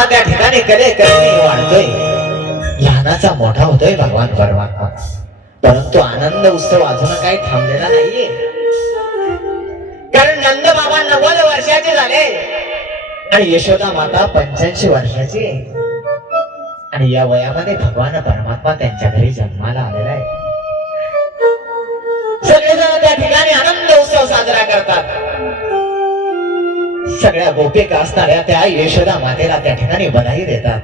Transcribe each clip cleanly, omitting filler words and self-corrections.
आता त्या ठिकाणी कले कलेने वाढतोय, लहानाचा मोठा होतोय भगवान परमात्मा. परंतु आनंद उत्सव अजून काही थांबलेला नाहीये. कारण नंद बाबा 90 वर्षाचे झाले आणि यशोदा माता 85 वर्षाची. आणि या वयामध्ये भगवान परमात्मा त्यांच्या घरी जन्माला आलेला आहे. सगळेजण त्या ठिकाणी आनंद उत्सव साजरा करतात. सगळ्या गोपिका असणाऱ्या त्या यशोदा मातेला त्या ठिकाणी बधाई देतात.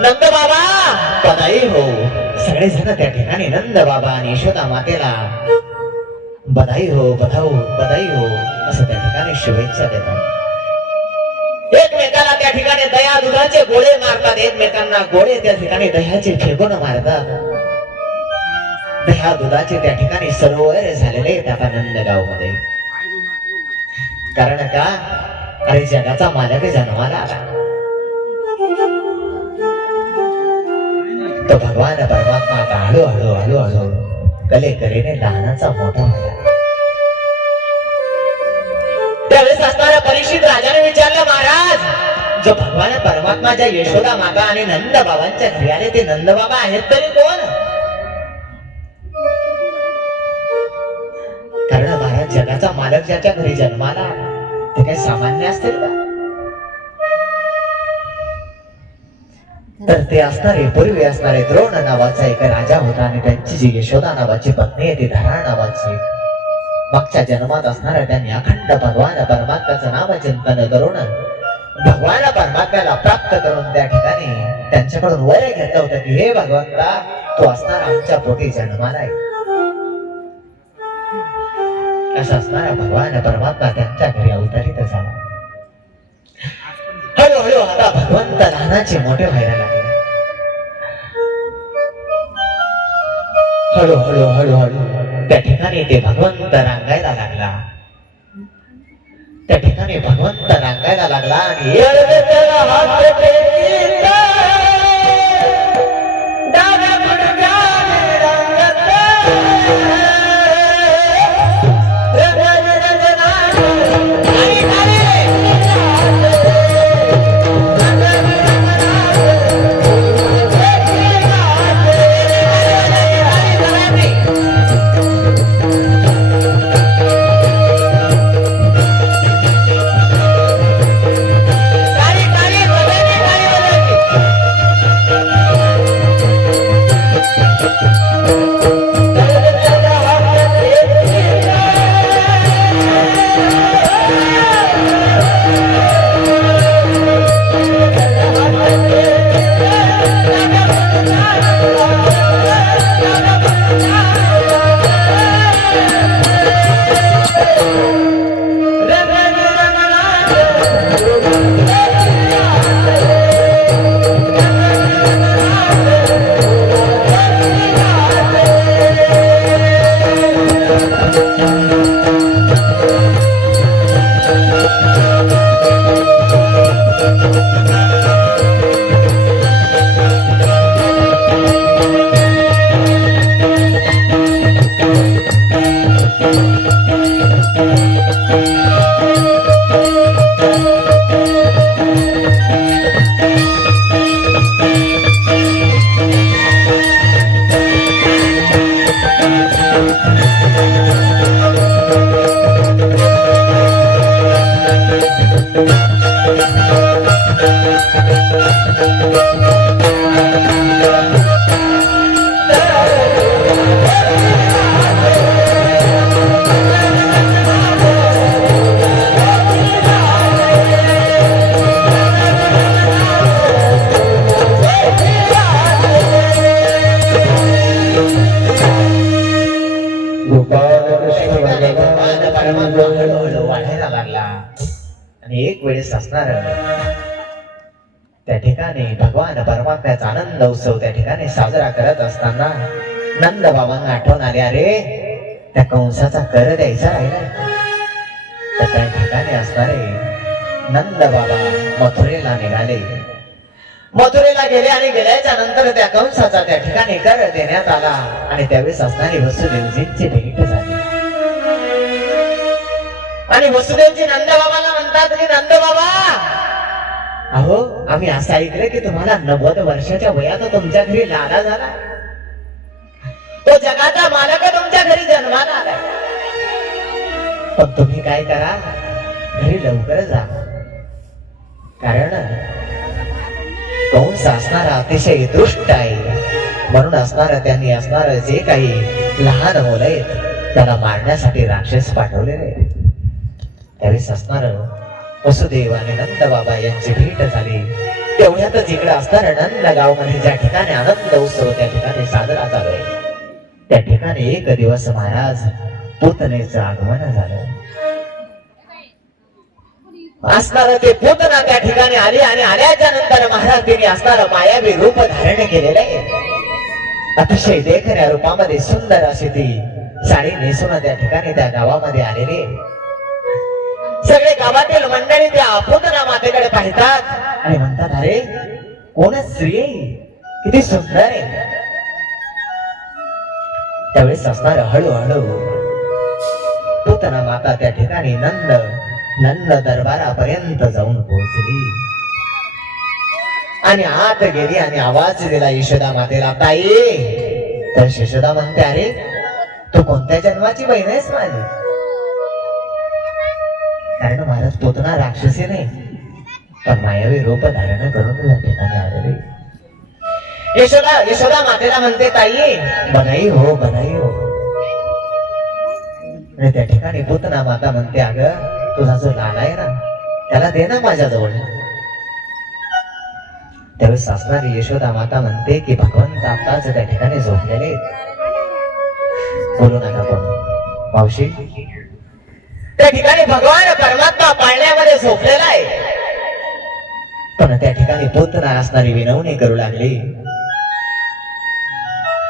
नंद बाबा बधाई हो. सगळेजण त्या ठिकाणी नंद बाबा आणि यशोदा मातेला बधाई हो, बधाई हो असं त्या ठिकाणी शुभेच्छा देतात. एकमेकाला त्या ठिकाणी दया दुधाचे गोळे मारतात. एकमेकांना गोळे त्या ठिकाणी दह्याचे फेकून मारतात. दह्या दुधाचे त्या ठिकाणी सरोवर झालेले त्या नंदगाव मध्ये. कारण का, अरे जगाचा मालक जन्माला आला. तो भगवान परमात्मा आता हळूहळू कले कलेने लहानाचा मोठा व्हायला. त्यावेळेस असणाऱ्या परीक्षित राजाने विचारलं, महाराज जो भगवान परमात्मा ज्या यशोदा माता आणि नंद बाबांच्या घरी आले ते नंद बाबा आहेत तरी कोण? कारण महाराज जगाचा मालक ज्याच्या घरी जन्माला ते काही सामान्य असतील का? तर ते असणारे पूर्वी असणारे द्रोण नावाचा एक राजा होता आणि त्यांची जी यशोदा नावाची पत्नी आहे ती धरा नावाची. मागच्या जन्मात असणाऱ्या त्यांनी अखंड भगवान परमात्म्याचं नाव चिंतन करून भगवान परमात्म्याला प्राप्त करून त्या ठिकाणी त्यांच्याकडून वर घेतलं होतं की हे भगवंता तू असणार आमच्या पोटी जन्माला आहे. असं असणारा भगवान परमात्मा त्यांच्या घरी अवतरित झाला. हळूहळू आता भगवंत लहानाचे मोठे व्हायला लागले. हळूहळू त्या ठिकाणी ते भगवंत रांगायला लागला. त्या ठिकाणी भगवंत रांगायला लागला आणि वाढायला लागला. आणि एक वेळेस असणार त्या ठिकाणी भगवान परमात्म्याचा आनंद उत्सव त्या ठिकाणी साजरा करत असताना नंद बाबांना आठवण आले, अरे त्या कंसाचा कर द्यायचा राहिलाय. तर त्या ठिकाणी असणारे नंद बाबा मथुरेला निघाले. मथुरेला गेले आणि गेल्याच्या नंतर त्या कंसाचा त्या ठिकाणी कर देण्यात आला. आणि त्यावेळेस असणारी वसुदेवजींची भेट झाली. आणि वसुदेवजी नंद बाबाला म्हणतात, म्हणता तुम्ही नंद बाबा? अहो आम्ही असं ऐकलं की तुम्हाला 90 वर्षाच्या वयात तुमच्या घरी लाडा झाला, तो जगाचा मालक तुमच्या घरी जन्माला आलाय. पण तुम्ही काय करा, घरी लवकर जा, कारण कंस असणारा अतिशय दुष्ट आहे. म्हणून असणार त्यांनी असणार जे काही लहान मुलं आहेत त्याला मारण्यासाठी राक्षस पाठवलेले. त्यावेळेस असणार वसुदेव आणि नंद बाबा यांची भेट झाली. तेवढ्यातच इकडे असणार नंद गाव मध्ये ज्या ठिकाणी आनंद उत्सव त्या ठिकाणी साजरा चालू आहे, त्या ठिकाणी एक दिवस महाराज पूतनेचं आगमन झालं. असणार ते पूतना त्या ठिकाणी आली आणि आल्याच्या नंतर महाराज तिने असणार मायावी रूप धारण केलेलं आहे. अतिशय देखण्या रूपामध्ये सुंदर अशी ती साडी नेसून त्या ठिकाणी त्या गावामध्ये आलेली. सगळे गावातील मंडळी त्या पूतना मातेकडे पाहतात आणि म्हणतात, अरे कोण स्त्री आहे, किती सुंदर आहे. त्यावेळेस असणार हळूहळू पूतना माता त्या ठिकाणी नंद दरबारापर्यंत जाऊन पोहोचली आणि आत गेली आणि आवाज दिला यशोदा मातेला, ताई. तर यशोदा म्हणते, अरे तू कोणत्या जन्माची बहीण आहेस माझी? कारण महाराज पूतना राक्षसी नाही, पण मायावी रूप धारण करून त्या ठिकाणी आलेली. यशोदा मातेला म्हणते, ताई बनाई हो, बनाई हो. आणि त्या ठिकाणी पूतना माता म्हणते, अगं तुझा जो लाला आहे ना त्याला दे ना माझ्याजवळ. त्यावेळेस असणारी यशोदा माता म्हणते की भगवंत आताच त्या ठिकाणी झोपलेले, बोलू नका कोण मावशी. त्या ठिकाणी भगवान परमात्मा पाळण्यामध्ये झोपलेला आहे. पण त्या ठिकाणी पूतना असणारी विनवणी करू लागली.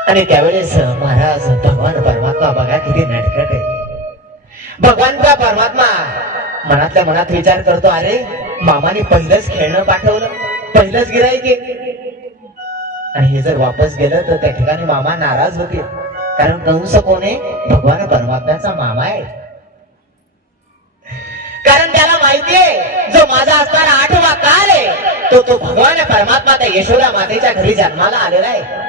आणि त्यावेळेस महाराज भगवान परमात्मा बघा किती नटखट आहे. भगवान का परमात्मा मनातल्या मनात विचार करतो, अरे मामाने पहिलंच खेळणं पाठवलं, पहिलंच गिराईक आहे, आणि हे जर वापस गेलं तर त्या ठिकाणी मामा नाराज होतील. कारण कंस कोण आहे? भगवान परमात्म्याचा मामा आहे. कारण त्याला माहितीये जो माझा असणारा 8वा काल आहे तो भगवान परमात्मा त्या यशोदा मातेच्या घरी जन्माला आलेला आहे.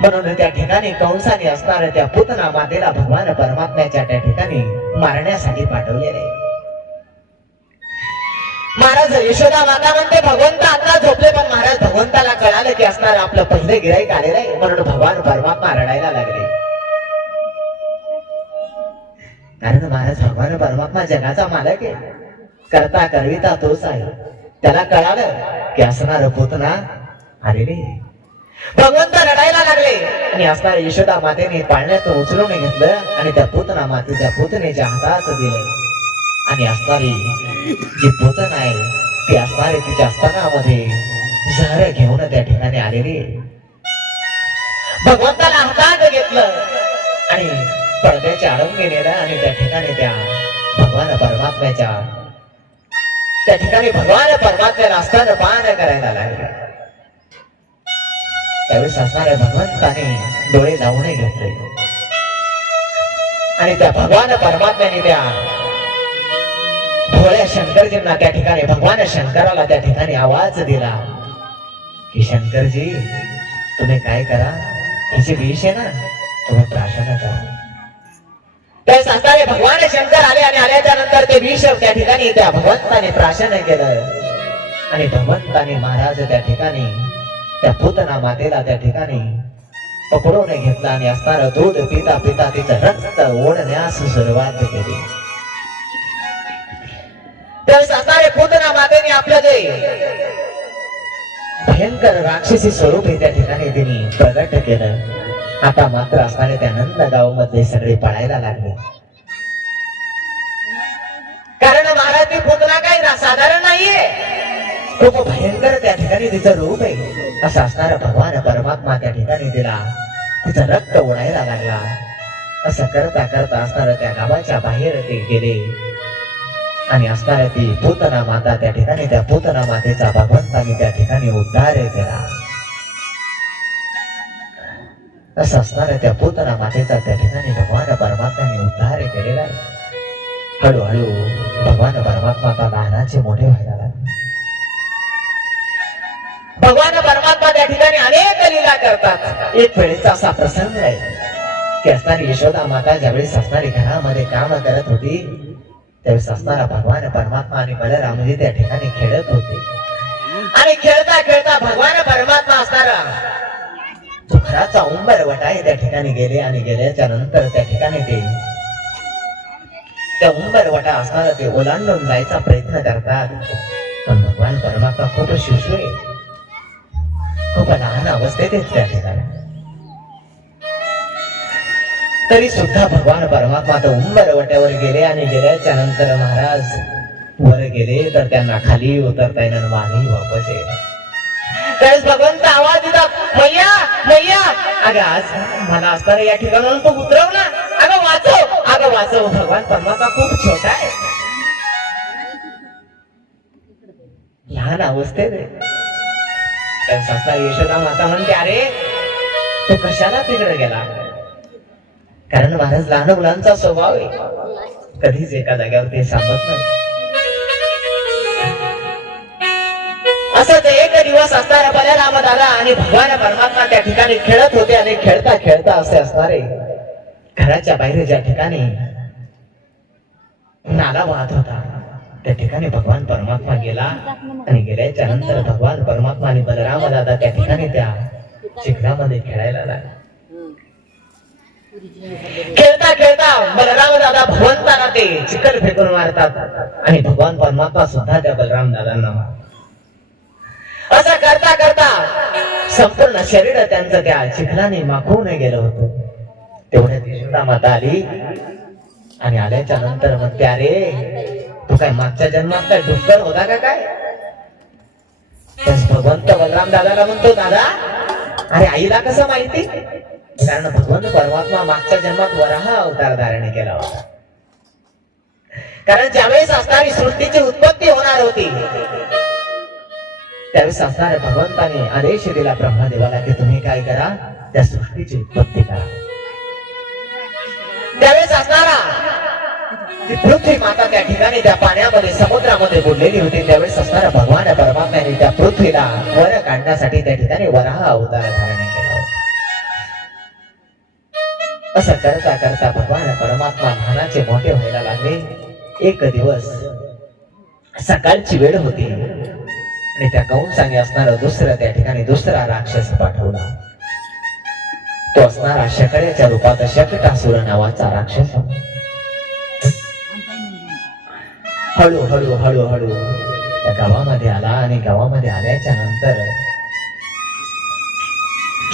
म्हणून त्या ठिकाणी कंसाने असणाऱ्या त्या पूतना मातेला भगवान परमात्म्याच्या त्या ठिकाणी मारण्यासाठी पाठवलेले. महाराज यशोदा माता म्हणते, भगवंत आता झोपले. पण महाराज भगवंताला कळालं की असणार आपलं पहिलं गिराईक आलेलं आहे. म्हणून भगवान परमात्मा रडायला लागले. कारण महाराज भगवान परमात्मा जगाचा मालक आहे, करता करविता तोच आहे. त्याला कळालं की असणार पूतना आलेली. भगवंत रडायला लागले आणि असणाऱ्या यशोदा मातेने पाळण्यातून उचलून घेतलं आणि त्या पूतना मातेच्या पूतनेच्या हातात दिलं. आणि असणारी जी पूतना आहे ती असणारी तिच्या स्तनामध्ये जहर घेऊन त्या ठिकाणी आलेली. भगवंताला हातात घेतलं आणि पडद्याच्या आडंगी नेलं आणि त्या ठिकाणी त्या भगवान परमात्म्याच्या त्या ठिकाणी भगवान परमात्म्याला स्तन पान करायला लागले. त्यावेळेस असणाऱ्या भगवंताने डोळे लावून घेतले आणि त्या भगवान परमात्म्याने त्या भोळ्या शंकरजींना त्या ठिकाणी भगवान शंकराला त्या ठिकाणी आवाज दिला की शंकरजी तुम्ही काय करा, ही जी विष आहे ना तुम्ही प्राशन करा. त्यावेळेस असणारे भगवान शंकर आले आणि आल्याच्या नंतर ते विष त्या ठिकाणी त्या भगवंताने प्राशन केलं आणि भगवंताने महाराज त्या ठिकाणी त्या पूतना मातेला त्या ठिकाणी पकडून घेतला आणि असणारं दूध पिता पिता तिचं रक्त ओढण्यास सुरुवात केली. त्यावेळेस असणारे पूतना मातेने आपलं जे भयंकर राक्षसी स्वरूप आहे त्या ठिकाणी तिने प्रगट केलं. आता मात्र असणारे त्या नंद गाव मध्ये सगळे पळायला लागले. कारण महाराज ती पूतना काही साधारण नाहीये, खूप भयंकर त्या ठिकाणी तिचं रूप आहे. असं असणारा भगवान परमात्मा त्या ठिकाणी तिला तिचं रक्त ओढायला लागला. असं करता करता असणाऱ्या त्या गावाच्या बाहेर ते गेले आणि असणाऱ्या ती पूतना माता त्या ठिकाणी त्या पूतना मातेचा भगवंताने त्या ठिकाणी उद्धार केला. असं असणाऱ्या त्या पूतना मातेचा त्या ठिकाणी भगवान परमात्म्याने उद्धार केलेला आहे. हळूहळू भगवान परमात्मा आता लहानाचे मोठे व्हायला लागले. भगवान परमात्मा त्या ठिकाणी अनेक लीला करतात. एक वेळेचा असा प्रसंग आहे की असणारी यशोदा माता ज्यावेळेस असणारी घरामध्ये काम करत होती त्यावेळेस असणारा भगवान परमात्मा आणि बलरामजी त्या ठिकाणी खेळत होते. आणि खेळता खेळता भगवान परमात्मा असणारा जो घराचा उंबरवटा आहे त्या ठिकाणी गेले आणि गेल्याच्या नंतर त्या ठिकाणी ते त्या उंबरवटा असणारा ते ओलांडून जायचा प्रयत्न करतात. पण भगवान परमात्मा खूप शिशू खूप लहान अवस्थेत आहेत त्या ठिकाणी. तरी सुद्धा भगवान परमात्मा तर उंबरवट्यावर गेले आणि गेल्याच्या नंतर महाराज वर गेले तर त्यांना खाली उतरता येणार मागे वापस येईल. त्यावेळेस भगवंत आवाज देतात मैया मैया. अगं आज मला असताना या ठिकाणाहून तू उतरव ना. अगं वाचव अगं वाचव. भगवान परमात्मा खूप छोटा आहे लहान अवस्थेत आहे. त्यावेळेस असणारी यशोदा माता म्हणते अरे तू कशाला तिकडे गेला. कारण महाराज लहान मुलांचा स्वभाव आहे कधीच एका जागेवर ते सांगत नाही. असंच एक दिवस असणारा बलराम दादा आणि भगवान परमात्मा त्या ठिकाणी खेळत होते आणि खेळता खेळता असे असणारे घराच्या बाहेर ज्या ठिकाणी नाला वाहत होता त्या ठिकाणी भगवान परमात्मा गेला आणि गेल्याच्या नंतर भगवान परमात्मा आणि बलराम दादा त्या ठिकाणी त्या चिखलामध्ये खेळायला लागले. खेळता खेळता बलराम दादा भगवंताला ते चिखल फेकून मारतात आणि भगवान परमात्मा सुद्धा त्या बलराम दादांना मारतात. असं करता करता संपूर्ण शरीर त्यांचं त्या चिखलाने माखून गेलं होतं. तेवढ्यात यशोदा माता आली आणि आल्याच्या नंतर म्हणते अरे तू काय मागच्या जन्मात काय डुक्कर होता का काय. भगवंत बलराम दादाला म्हणतो दादा अरे आईला कसं माहिती. कारण भगवंत परमात्मा मागच्या जन्मात वराह अवतार धारण केला होता. कारण ज्यावेळेस असणारी सृष्टीची उत्पत्ती होणार होती त्यावेळेस असणाऱ्या भगवंताने आदेश दिला ब्रह्मदेवाला की तुम्ही काय करा त्या सृष्टीची उत्पत्ती करा. त्यावेळेस असणारा पृथ्वी माता त्या ठिकाणी त्या पाण्यामध्ये समुद्रामध्ये बुडलेली होती. त्यावेळेस असणारा भगवान परमात्म्याने त्या पृथ्वीला वर काढण्यासाठी त्या ठिकाणी वराह अवतार धारण केला होता. असं करता करता भगवान परमात्मा लहानाचे मोठे व्हायला लागले. एक दिवस सकाळची वेळ होती आणि त्या कंसाने असणारा दुसरा राक्षस पाठवला. तो असणारा शकड्याच्या रूपात शकटासुर नावाचा राक्षस. हळूहळू हळूहळू त्या गावामध्ये आला आणि गावामध्ये आल्याच्या नंतर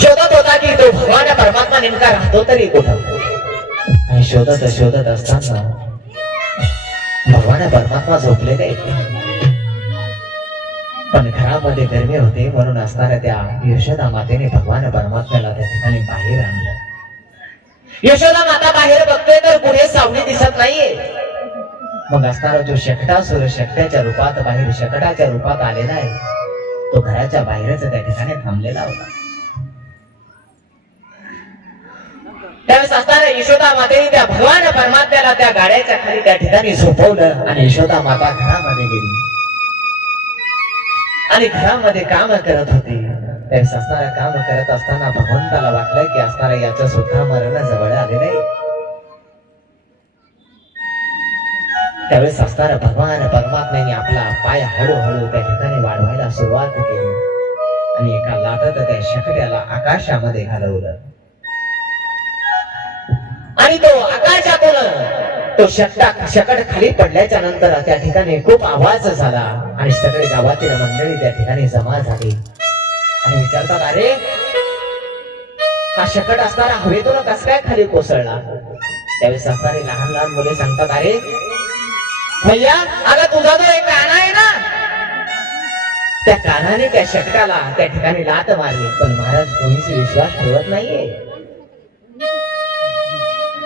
शोधत होता की तो भगवान परमात्मा नेमका राहतो तरी कुठं. आणि शोधत शोधत असताना भगवान परमात्मा झोपलेले पण घरामध्ये गरमी होते म्हणून असणाऱ्या त्या यशोदा मातेने भगवान परमात्म्याला त्या ठिकाणी बाहेर आणलं. यशोदा माता बाहेर बघतोय तर पुढे सावली दिसत नाहीये. मग असणारा जो शकटासुर शकट्याच्या रूपात बाहेर शकटाच्या रूपात आलेला आहे तो घराच्या बाहेरच त्या ठिकाणी थांबलेला होता. त्यावेळेस असणाऱ्या यशोदा मातेने त्या भगवान परमात्म्याला त्या गाड्याच्या खाली त्या ठिकाणी झोपवलं आणि यशोदा माता घरामध्ये गेली आणि घरामध्ये काम करत होती. त्यावेळेस असणारा काम करत असताना भगवंताला वाटलं की असणारा याचं सुद्धा मरण जवळ आलेलं आहे. त्यावेळेस असणारा भगवान परमात्म्याने आपला पाय हळूहळू त्या ठिकाणी वाढवायला सुरुवात केली आणि एका लाटत त्या शकट्याला आकाशामध्ये घालवलं आणि तो आकाशातून तो शकट खाली पडल्याच्या नंतर त्या ठिकाणी खूप आवाज झाला आणि सगळे गावातील मंडळी त्या ठिकाणी जमा झाली आणि विचारतात अरे हा शकट असणारा हवेतून कस काय खाली कोसळला. त्यावेळेस असणारी लहान लहान मुले सांगतात अरे भैया अगं तुझा जो एक काना आहे ना त्या कानाने त्या शकटाला त्या ठिकाणी लात मारली. पण महाराज कोणीच विश्वास ठेवत नाहीये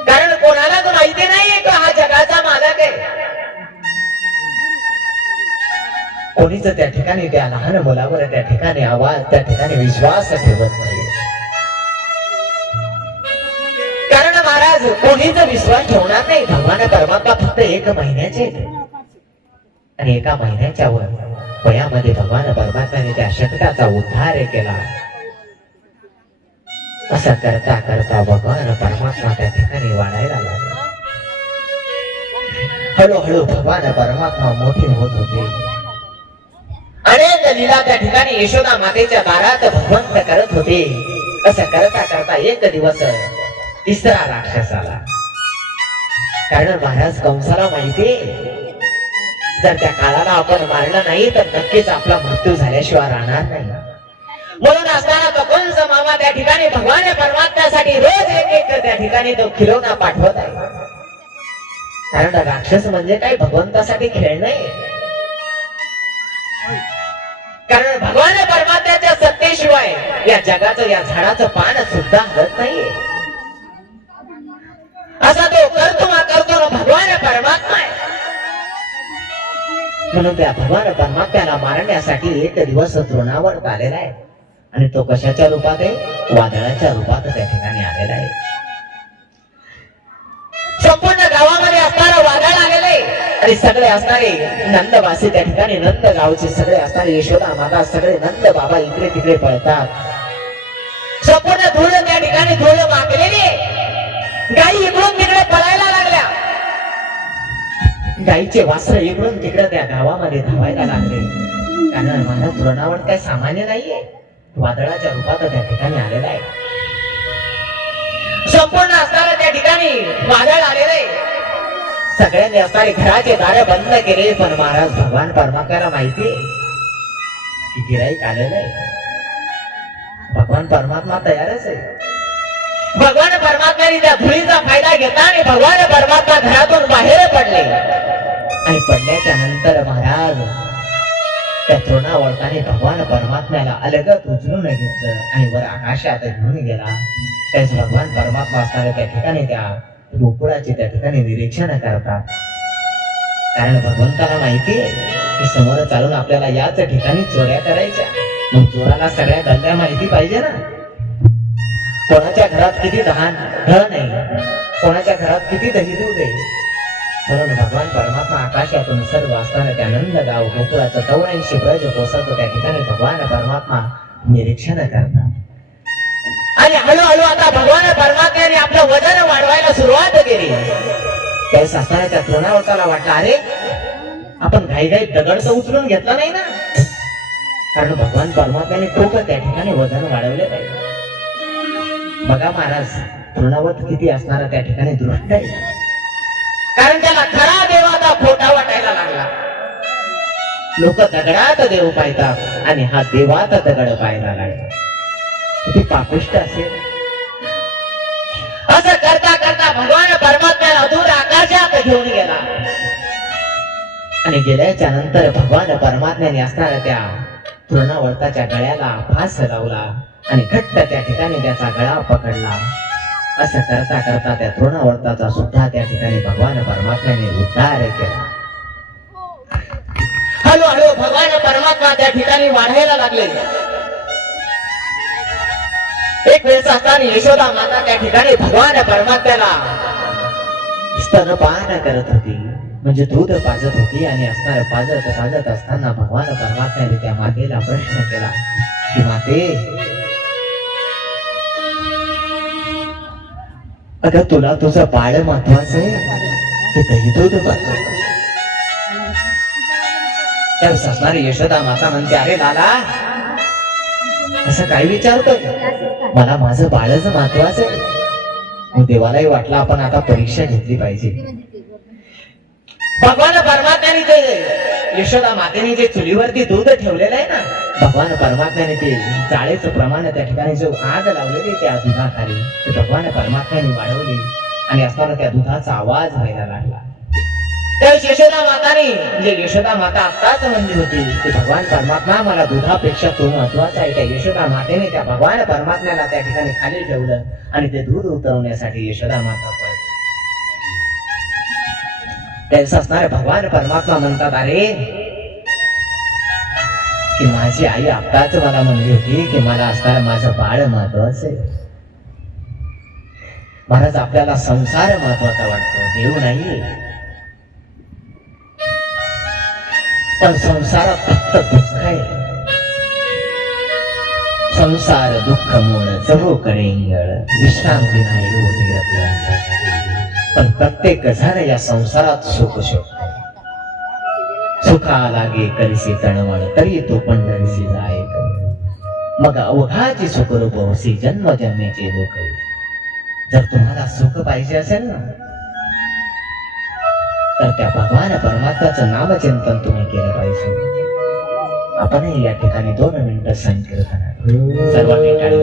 कारण कोणाला तो माहिती नाहीये का हा जगाचा मालक आहे. कोणीच त्या ठिकाणी त्या लहान मुलावर त्या ठिकाणी आवाज त्या ठिकाणी विश्वास ठेवत नाही. कारण महाराज महाराज कोणीच विश्वास ठेवणार नाही. भगवान परमात्मा फक्त 1 महिन्याचे आहेत. आणि 1 महिन्याच्या वयामध्ये भगवान परमात्म्याने त्या शकटाचा उद्धार केला. असं करता करता भगवान परमात्मा त्या ठिकाणी वाढायला लागला. हळूहळू भगवान परमात्मा मोठे होत होते. अनेक लीला त्या ठिकाणी यशोदा मातेच्या दारात भगवंत करत होते. असं करता करता एक दिवस तिसरा राक्षस आला. कारण महाराज कंसाला माहितीये जर त्या काळाला आपण मारलं नाही तर नक्कीच आपला मृत्यू झाल्याशिवाय राहणार नाही. म्हणून असताना तो कंस मामा त्या ठिकाणी भगवान परमात्म्यासाठी रोज एक त्या ठिकाणी तो खिलौना पाठवत आहे. कारण राक्षस म्हणजे काय भगवंतासाठी खेळ नाही. कारण भगवान परमात्म्याच्या सत्तेशिवाय या जगाचं या झाडाचं पान सुद्धा हलत नाहीये. असा तो करतो भगवान परमात्मा आहे. म्हणून त्या भगवान परमात्म्याला मारण्यासाठी एक दिवस तृणावर्त आलेला आहे. आणि तो कशाच्या रूपात आहे? वादळाच्या रूपात त्या ठिकाणी आलेला आहे. संपूर्ण गावामध्ये असणारं वादळ आलेले आणि सगळे असणारे नंदवासी त्या ठिकाणी नंद गावचे सगळे असणारे यशोदा माता सगळे नंद बाबा इकडे तिकडे पळतात. संपूर्ण धूळ त्या ठिकाणी धूळ मागलेली. गाई इकडून तिकडे पळायला लागल्या. गाईचे वासर इकडून तिकडे त्या गावामध्ये धावायला लागले. कारण माझा तृणावर्त काय सामान्य नाहीये. वादळाच्या रूपात त्या ठिकाणी आलेला आहे. संपूर्ण असणारा त्या ठिकाणी वादळ आलेले. सगळ्यांनी असणारे घराचे दार बंद केले. पण महाराज भगवान परमात्म्याला माहितीये की गिराईक आलेलं आहे. भगवान परमात्मा तयारच आहे. भगवान परमात्म्याने त्या धुळीचा फायदा घेतला आणि भगवान परमात्मा घरातून बाहेर पडले. आणि पडल्याच्या नंतर महाराज त्या तृणावर्ताने भगवान परमात्म्याला अलगत उचलून घेतलं आणि वर आकाशात घेऊन गेला. त्याच भगवान परमात्मा असणाऱ्या त्या ठिकाणी त्या गोकुळाचे त्या ठिकाणी निरीक्षण करतात. कारण भगवंताला माहितीये की समोर चालून आपल्याला याच ठिकाणी चोऱ्या करायच्या. मग चोराला सगळ्या गल्ल्या माहिती पाहिजे ना. कोणाच्या घरात किती धन आहे, कोणाच्या घरात किती दही दूध आहे. म्हणून भगवान परमात्मा आकाशातून सर्व असणाऱ्या त्या नंद गाव गोकुळाचं 84 ब्रज कोसळतो त्या ठिकाणी भगवान परमात्मा निरीक्षण करतात. आणि हळूहळू आता भगवान परमात्म्याने आपलं वजन वाढवायला सुरुवात केली. त्यावेळेस असणाऱ्या त्या तृणावर्ताला वाटलं अरे आपण घाईघाईत दगड तर उचलून घेतला नाही ना. कारण भगवान परमात्म्याने खूप त्या ठिकाणी वजन वाढवलेलं आहे. बघा महाराज तृणावर्त किती असणारा त्या ठिकाणी दृष्ट आहे. कारण त्याला खरा देव आता खोटा वाटायला लागला. लोक दगडात देव पाहतात आणि हा देवात दगड पाहायला लागला. किती पापिष्ट असेल. असं करता करता भगवान परमात्म्याला दूर आकाशात घेऊन गेला. आणि गेल्याच्या नंतर भगवान परमात्म्याने असणाऱ्या त्या तृणावर्ताच्या गळ्याला फास लावला आणि घट्ट त्या ठिकाणी त्याचा गळा पकडला. असं करता करता त्या तृणावर्ताचा सुद्धा त्या ठिकाणी भगवान परमात्म्याने उद्धार केला. हळूहळू भगवान परमात्मा त्या ठिकाणी वाढायला लागले. एक वेळेस असताना यशोदा माता त्या ठिकाणी भगवान परमात्म्याला स्तनपान करत होती. म्हणजे दूध पाजत होती. आणि असणार पाजत असताना भगवान परमात्म्याने त्या मातेला प्रश्न केला की माते अगं तुला तुझं बाळ महत्वाचं आहे की दही दूध महत्वाचं. त्यावेळेस असणारी यशोदा माता म्हणते अरे लाला असं काय विचारतोय. मला माझं बाळच महत्वाचं आहे. देवालाही वाटलं आपण आता परीक्षा घेतली पाहिजे. भगवान परमात्म्याने ते यशोदा मातेने जे चुलीवरती दूध ठेवलेलं आहे ना. भगवान परमात्म्याने ते जाळेचं प्रमाण त्या ठिकाणी जो आग लावलेली त्या दुधाखाली ते भगवान परमात्म्याने वाढवली. आणि असताना त्या दुधाचा आवाज व्हायला लागला. त्यावेळेस यशोदा माताने म्हणजे यशोदा माता आत्ताच म्हणली होती की भगवान परमात्मा मला दुधापेक्षा तो महत्वाचा आहे. त्या यशोदा मातेने त्या भगवान परमात्म्याला त्या ठिकाणी खाली ठेवलं आणि ते दूध उतरवण्यासाठी यशोदा माता पळते. त्यावेळेस असणारे भगवान परमात्मा म्हणतात अरे की माझी आई आत्ताच मला म्हणली होती की मला असणारं माझं बाळ महत्वाचं आहे. महाराज आपल्याला संसार महत्वाचा वाटतो, देव नाही. पण संसारात फक्त दुःख आहे. संसार दुःख मूळ चहू करेंगळ, विश्रांती नाही कोणी रत्न. पण प्रत्येक जण या संसारात सुख शोधतो. सुखा लागे कलसी तणवण, तरी तो पंढरीसी जाय. मग अवघाची सुख रूपवसी, जन्म जन्मेचे दुःख. जर तुम्हाला सुख पाहिजे असेल ना, तर त्या भगवान परमात्म्याचं नामचिंतन तुम्ही केलं पाहिजे. आपणही या ठिकाणी 2 मिनिटं संकीर्तन सर्वांनी टाळी.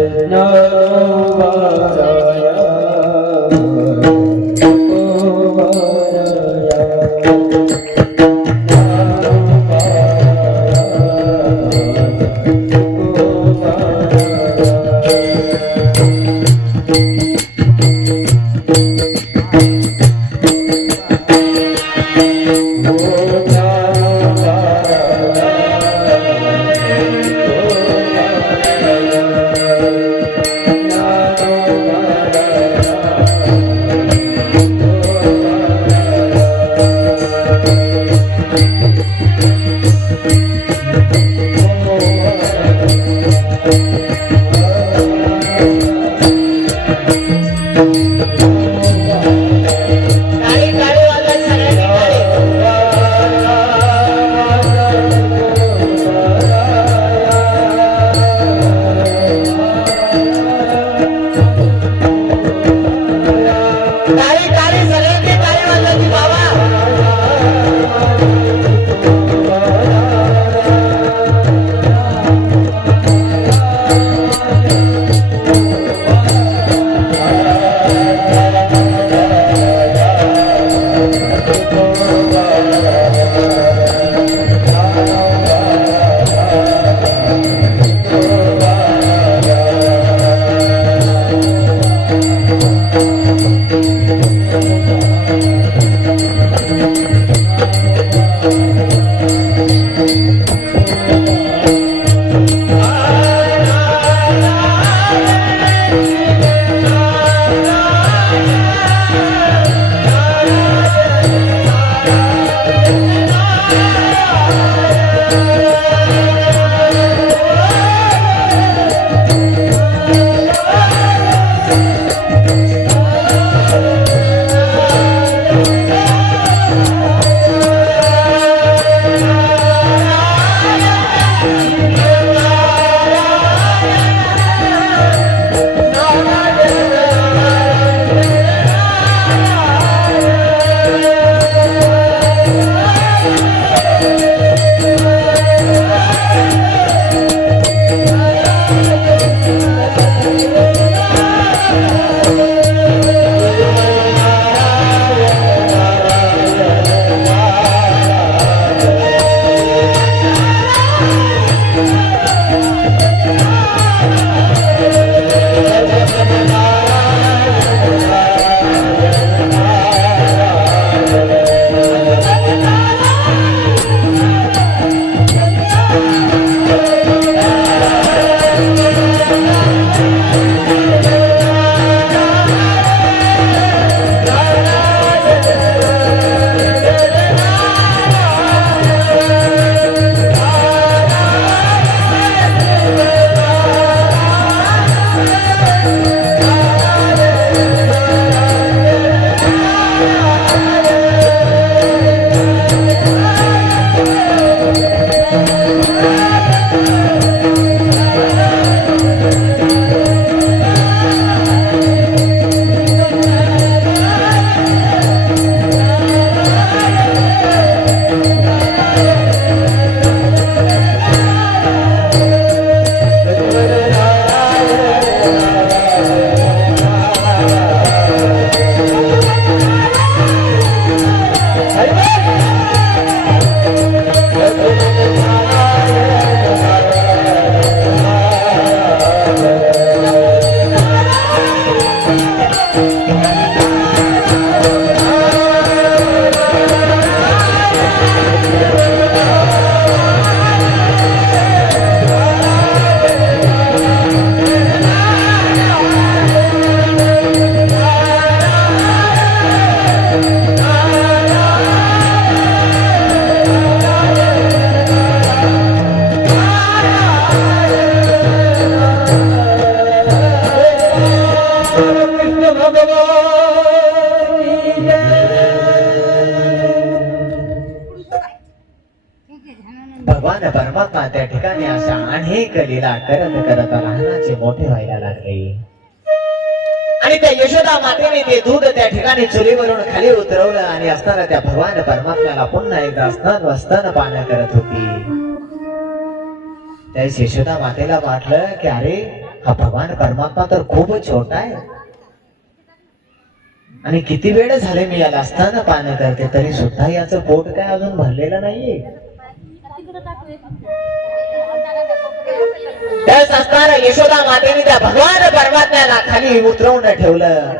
भगवान परमात्मा त्या ठिकाणी अशा अनेक लीला करत करत लहानाचे मोठे व्हायला लागले. आणि त्या यशोदा मातेने ते दूध त्या ठिकाणी चुलीवरून खाली उतरवलं आणि असताना त्या भगवान परमात्म्याला पुन्हा एकदा स्तन पान करत होती. त्या यशोदा मातेला वाटलं की अरे हा भगवान परमात्मा तर खूपच छोटा आहे आणि किती वेळ झाले मी याला स्तन पान करते तरी सुद्धा याचं पोट काय अजून भरलेलं नाहीये. त्याच असताना यशोदा मातेने त्या भगवान परमात्म्याला खाली उतरवून ठेवलं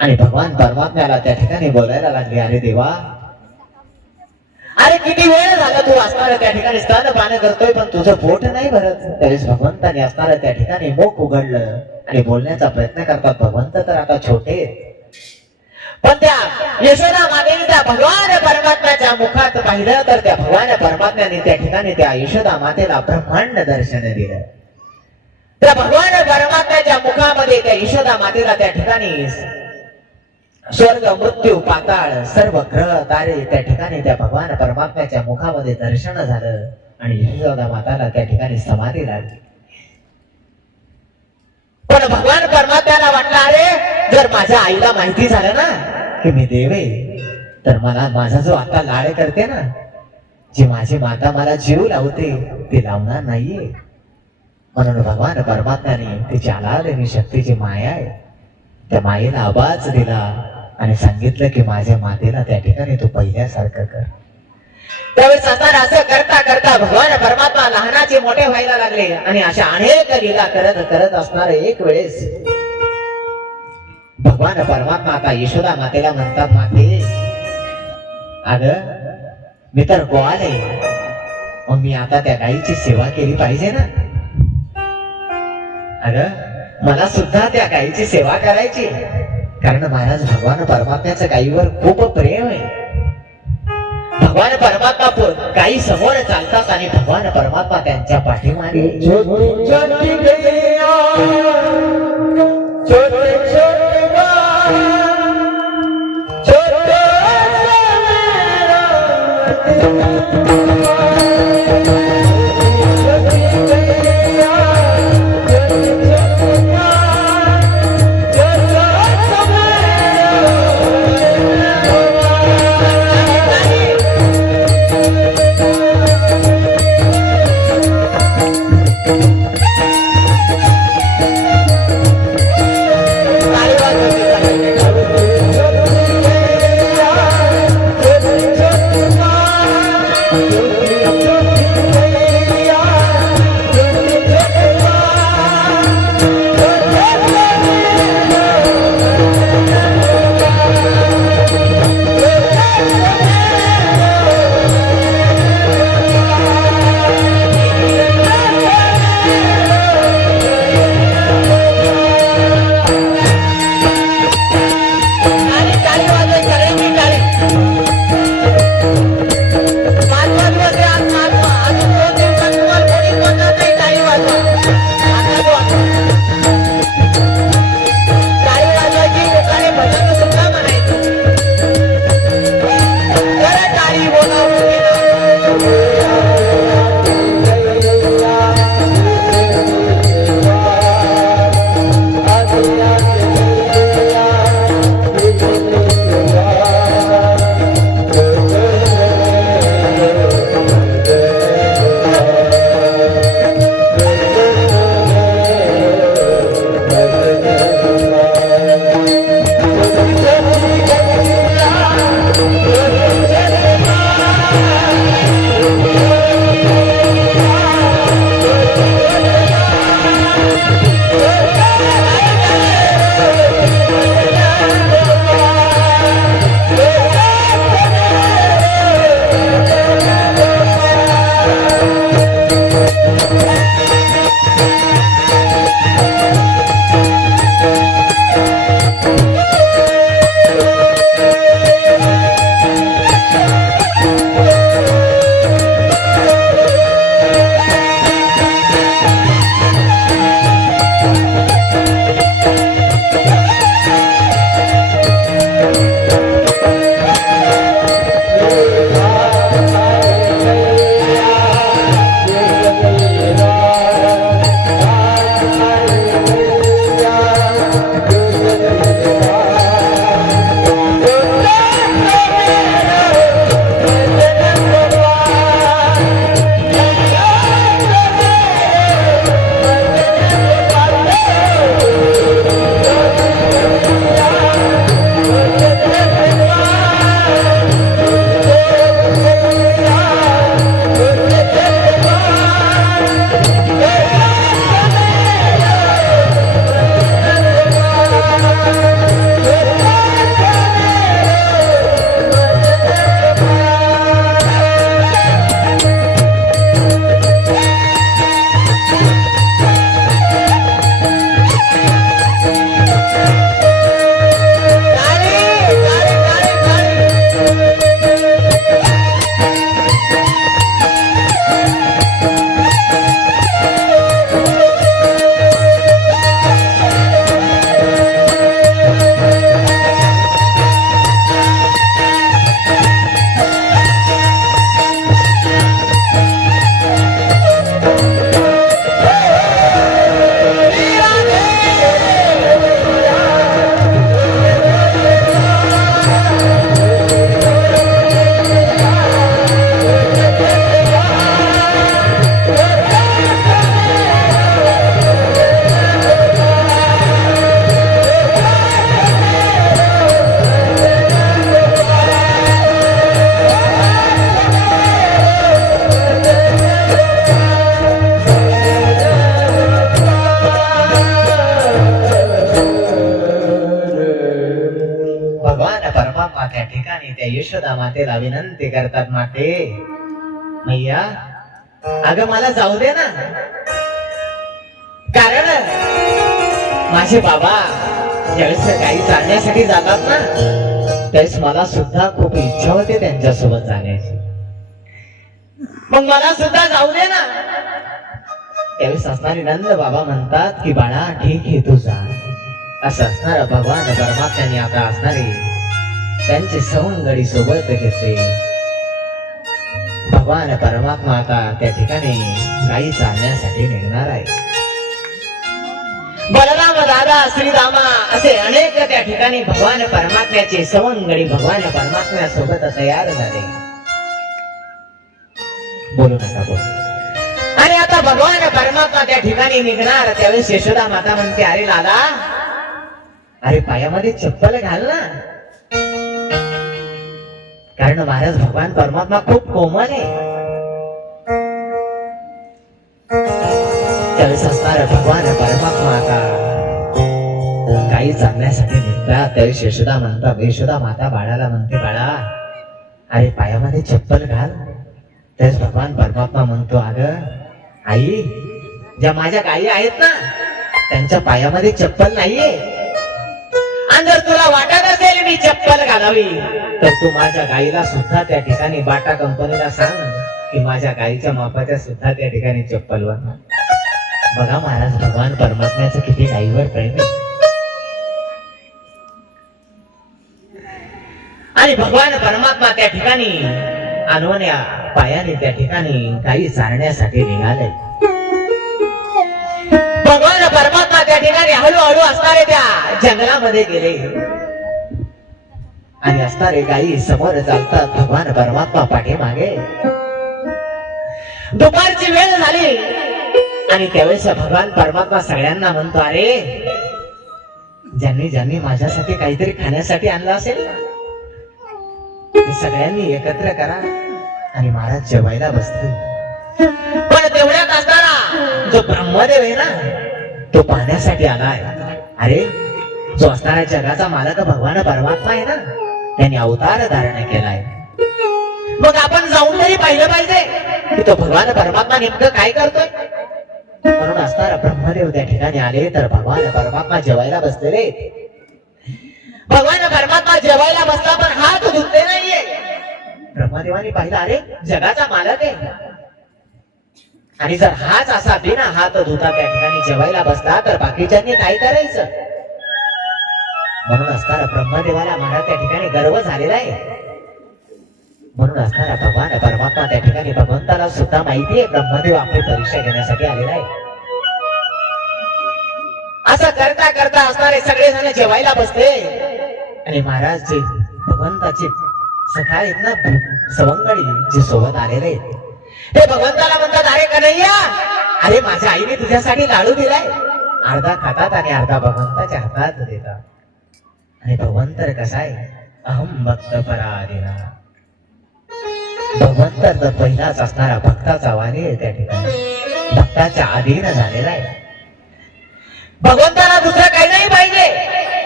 आणि भगवान परमात्म्याला त्या ठिकाणी बोलायला लागले, अरे देवा, अरे किती वेळ झाला तू असणारा त्या ठिकाणी स्तन पान करतोय पण तुझं पोट नाही भरत. त्यावेळेस भगवंताने असणारा त्या ठिकाणी मुख उघडलं आणि बोलण्याचा प्रयत्न करतात. भगवंत तर आता छोटे पण त्या यशोदा मातेने त्या भगवान परमात्म्याच्या मुखात पाहिलं तर त्या भगवान परमात्म्याने त्या ठिकाणी त्या यशोदा मातेला ब्रह्मांड दर्शन दिलं. त्या भगवान परमात्म्याच्या मुखामध्ये त्या यशोदा मातेला त्या ठिकाणी स्वर्ग मृत्यू पाताळ सर्व ग्रह तारे त्या ठिकाणी त्या भगवान परमात्म्याच्या मुखामध्ये दर्शन झालं आणि यशोदा माताला त्या ठिकाणी समाधी लागली. पण भगवान परमात्म्याला वाटलं, अरे जर माझ्या आईला माहिती झालं ना की मी देव आहे तर मला माझा जो आता लाड करते ना, जी माझी माता मला जीव लावते ती लावणार नाहीये. म्हणून भगवान परमात्म्याने तिची अलादिनी शक्तीची माया आहे त्या मायेला आवाज दिला आणि सांगितलं की माझ्या मातेला त्या ठिकाणी तू पहिल्यासारखं कर. त्यावेळेस असं करता करता भगवान परमात्मा लहानाचे मोठे व्हायला लागले आणि अशा अनेक लीला करत करत असणारे एक वेळेस भगवान परमात्मा आता यशोदा मातेला म्हणतात, माते अगं मी तर गोवाल आहे, मग मी आता त्या गाईची सेवा केली पाहिजे ना. अगं मला सुद्धा त्या गाईची सेवा करायची कारण महाराज भगवान परमात्म्याचं गाईवर खूप प्रेम आहे. भगवान परमात्मा काही समोर चालतात आणि भगवान परमात्मा त्यांच्या पाठीमागे त्या यशोदा मातेला विनंती करतात, माते मैया अगं मला जाऊ दे ना, कारण माझे बाबा ज्यावेळेस गाई चालण्यासाठी जातात ना त्यावेळेस मला सुद्धा खूप इच्छा होते त्यांच्यासोबत जाण्याची, मग मला सुद्धा जाऊ दे ना. त्यावेळेस असणारे नंद बाबा म्हणतात की बाळा ठीक आहे तू जा. असं असणार भगवान परमात्म्याने आता असणारे त्यांचे सवंगडी सोबत घेतले. भगवान परमात्मा आता त्या ठिकाणी गाई चालण्यासाठी निघणार आहे. बलराम दादा श्रीरामा असे अनेक त्या ठिकाणी भगवान परमात्म्याचे सवंगडी भगवान परमात्म्या सोबत तयार झाले. बोलू नका बोल. आणि आता भगवान परमात्मा त्या ठिकाणी निघणार त्यावेळेस यशोदा माता म्हणते, अरे लाला अरे पायामध्ये चप्पल घाल ना, कारण महाराज भगवान परमात्मा खूप कोमल आहे. त्यावेळेस असणार भगवान परमात्मा आता गाई चालण्यासाठी निघतात. त्यावेळेस यशोदा माता बाळाला म्हणते, बाळा अरे पायामध्ये चप्पल घाल. त्यावेळेस भगवान परमात्मा म्हणतो, अगं आई ज्या माझ्या गायी आहेत ना त्यांच्या पायामध्ये चप्पल नाहीये, आणि जर तुला वाटत असेल मी चप्पल घालावी तर तू माझ्या गाईला सुद्धा त्या ठिकाणी बाटा कंपनीला सांग की माझ्या गाईच्या मापाच्या सुद्धा त्या ठिकाणी चप्पल बनवा. बघा महाराज भगवान परमात्म्याचं किती गाईवर प्रेम आहे. आणि भगवान परमात्मा त्या ठिकाणी अनवण्या पायाने त्या ठिकाणी गाई चालण्यासाठी निघाले. भगवान परमात्मा त्या ठिकाणी हळूहळू असणारे त्या जंगलामध्ये गेले आणि असणारे गाई समोर चालतात, भगवान परमात्मा पाठीमागे. दुपारची वेळ झाली आणि त्यावेळेस भगवान परमात्मा सगळ्यांना म्हणतो, अरे ज्यांनी ज्यांनी माझ्यासाठी काहीतरी खाण्यासाठी आणलं असेल ते सगळ्यांनी एकत्र करा. आणि महाराज जेवायला बसले. पण तेवढ्यात असताना जो ब्रह्मदेव आहे ना तो पाहण्यासाठी आलाय. अरे जो असणारा जगाचा मालक भगवान परमात्मा आहे ना त्यांनी अवतार धारण केलाय. मग आपण जाऊन तरी पाहिलं पाहिजे की तो भगवान परमात्मा नेमकं काय करतोय. म्हणून असणारा ब्रह्मदेव त्या ठिकाणी आले तर भगवान परमात्मा जेवायला बसलेले. भगवान परमात्मा जेवायला बसला पण हात धुतले नाहीये. ब्रह्मदेवाने पाहिलं, अरे जगाचा मालक आहे आणि जर हाच असा बिना हात धुता त्या ठिकाणी जेवायला बसला तर बाकीच्यांनी काय करायचं. म्हणून असणारा ब्रह्मदेवाला महाराज त्या ठिकाणी गर्व झालेला आहे. म्हणून असणारा भगवान परमात्मा त्या ठिकाणी भगवंताला सुद्धा माहिती आहे ब्रह्मदेव आपली परीक्षा घेण्यासाठी आलेला आहे. असं करता करता असणारे सगळेजण जेवायला बसले आणि महाराज जे भगवंताचे सखा आहेत ना सवंगडी जे सोबत आलेले आहेत ते भगवंताला म्हणतात, अरे कन्हैया अरे माझ्या आईने तुझ्यासाठी लाडू दिलाय. अर्धा खातात आणि अर्धा भगवंताच्या हातात देतात. आणि भगवंत कसा आहे, अहम भक्त पराधीना. भगवंत तर पहिलाच असणारा भक्ताचा वाणी आहे. त्या ठिकाणी भक्ताच्या अधीन झालेला आहे. भगवंताला दुसरं काही नाही पाहिजे.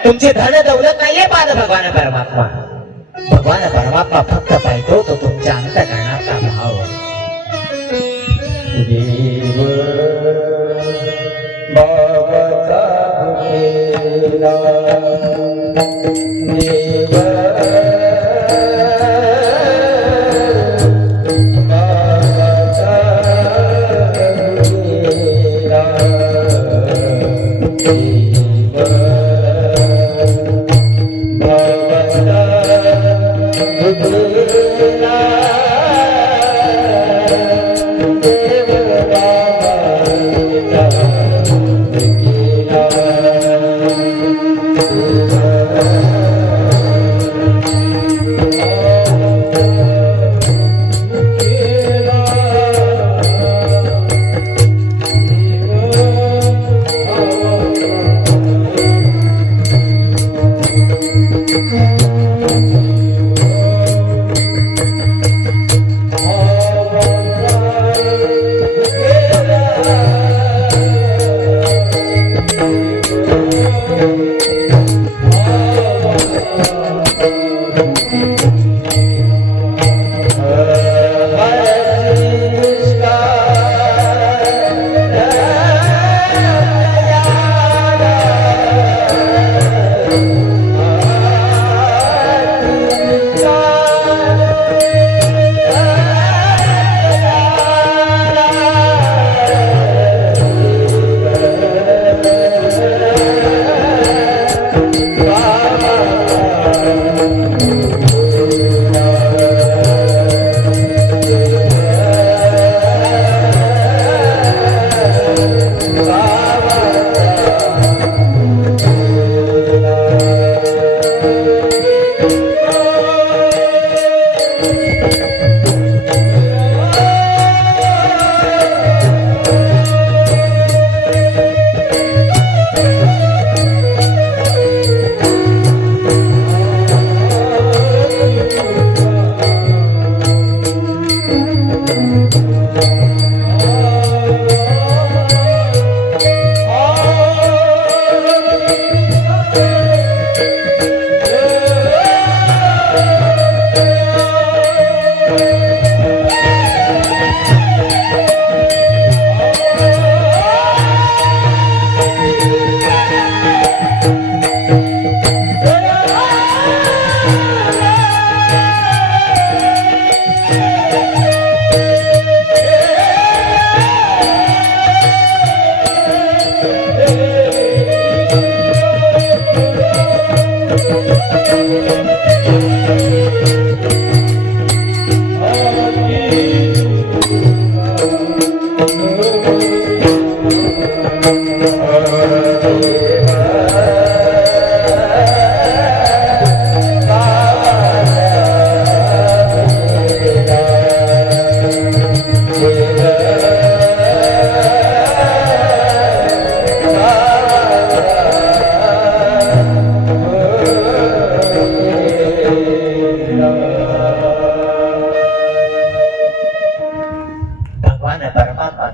तुमची धन दौलत नाहीये पाहत भगवान परमात्मा. भगवान परमात्मा फक्त पाहतो तो तुमच्या अंतःकरणाचा भाव. देव बाबाचा भुकेला देव बाबाचा भुकेला देव बाबाचा भुकेला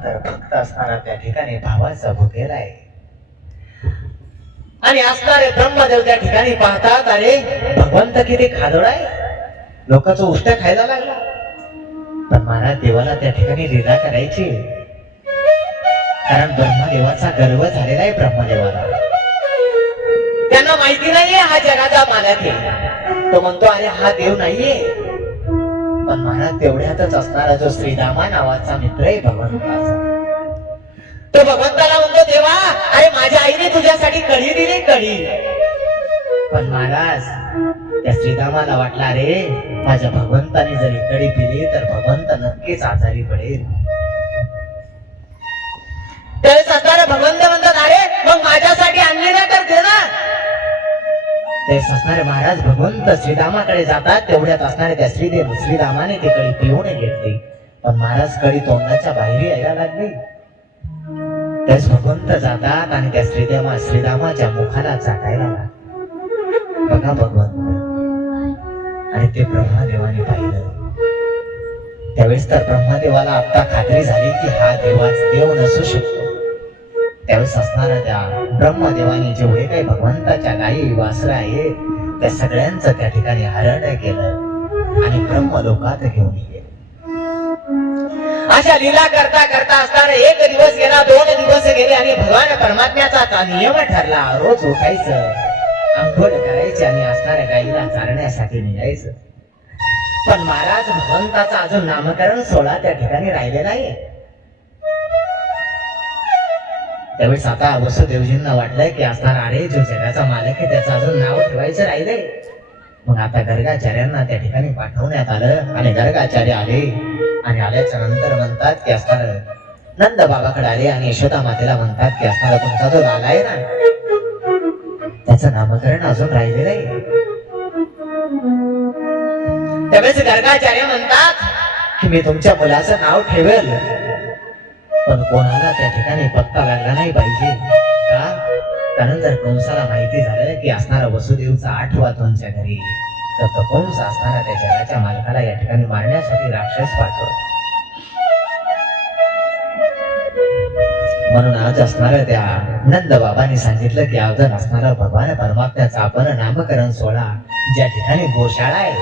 तर भक्त असणारा त्या ठिकाणी भावाचा भुकेला आहे आणि असणारे ब्रह्मदेव त्या ठिकाणी पाहतात, अरे भगवंत किती खादोडा आहे, लोकांचं उष्ट खायला लागला. पण महाराज देवाला त्या ठिकाणी लीला करायची, कारण ब्रह्मदेवाचा गर्व झालेला आहे. ब्रह्मदेवाला त्यांना माहिती नाहीये हा जगाचा मालक आहे. तो म्हणतो अरे हा देव नाहीये. पण महाराज तेवढ्यातच असणारा जो श्रीरामा नावाचा मित्र आहे भगवंताचा, तो भगवंताला म्हणतो देवा अरे माझ्या आईने तुझ्यासाठी कढी दिली, कढी. पण महाराज त्या श्रीरामाला वाटला रे माझ्या भगवंताने जर ही कढी पिली तर भगवंत नक्कीच आजारी पडेल. त्यावेळेस असणारे भगवंत म्हणतात अरे मग माझ्यासाठी आणली ना तर दे ना. ते असणारे महाराज भगवंत श्रीरामाकडे जातात, तेवढ्यात असणारे त्या श्रीरामाने ती कढी पिऊन घेतली. पण महाराज कढी तोंडाच्या बाहेर यायला लागली. त्यास भगवंत जातात आणि त्या श्रीरामाच्या मुखाला चाटायला लागले. बघा भगवंत आणि ते ब्रह्मदेवाने पाहिलं. त्यावेळेस तर ब्रह्मदेवाला आता खात्री झाली की हा देव नसू शकतो. त्यावेळेस असणाऱ्या त्या ब्रह्मदेवाने जेवढे काही भगवंताच्या गायी वासरं आहेत त्या सगळ्यांचं त्या ठिकाणी हरण केलं आणि ब्रह्मलोकात घेऊन गेले. अशा लीला करता करता असताना एक दिवस गेला, 2 दिवस गेले आणि भगवान परमात्म्याचा आता नियम ठरला, रोज उठायचं, आंघोळ करायची आणि असणाऱ्या गायीला चारण्यासाठी निघायचं. पण महाराज भगवंताचं अजून नामकरण सोहळा त्या ठिकाणी राहिले नाही. त्यावेळेस आता वसुदेवजींना वाटलंय की असणारा अरे जो जगाचा मालक आहे त्याचं अजून नाव ठेवायचं राहिलंय. मग आता गर्गाचार्यांना त्या ठिकाणी पाठवण्यात आलं आणि गर्गाचार्य आले आणि आल्याच्या नंतर म्हणतात की असणार नंद बाबाकडे आले आणि यशोदा मातेला म्हणतात की असणारा तुमचा जो लाला आहे ना त्याचं नामकरण अजून राहिलेलं आहे. त्यावेळेस गर्गाचार्य म्हणतात की मी तुमच्या मुलाचं नाव ठेवेल, पण कोणाला त्या ठिकाणी पत्ता लागला नाही पाहिजे. का? कारण जर कंसाला माहिती झालं की असणारा वसुदेवचा 8वा तुमच्या घरी, तर तो कंस असणारा त्या जगाच्या मालकाला या ठिकाणी मारण्यासाठी राक्षस पाठवतो. म्हणून आज असणाऱ्या त्या नंद बाबांनी सांगितलं की अजून असणारा भगवान परमात्म्याचा आपण नामकरण सोहळा ज्या ठिकाणी गोशाळा आहे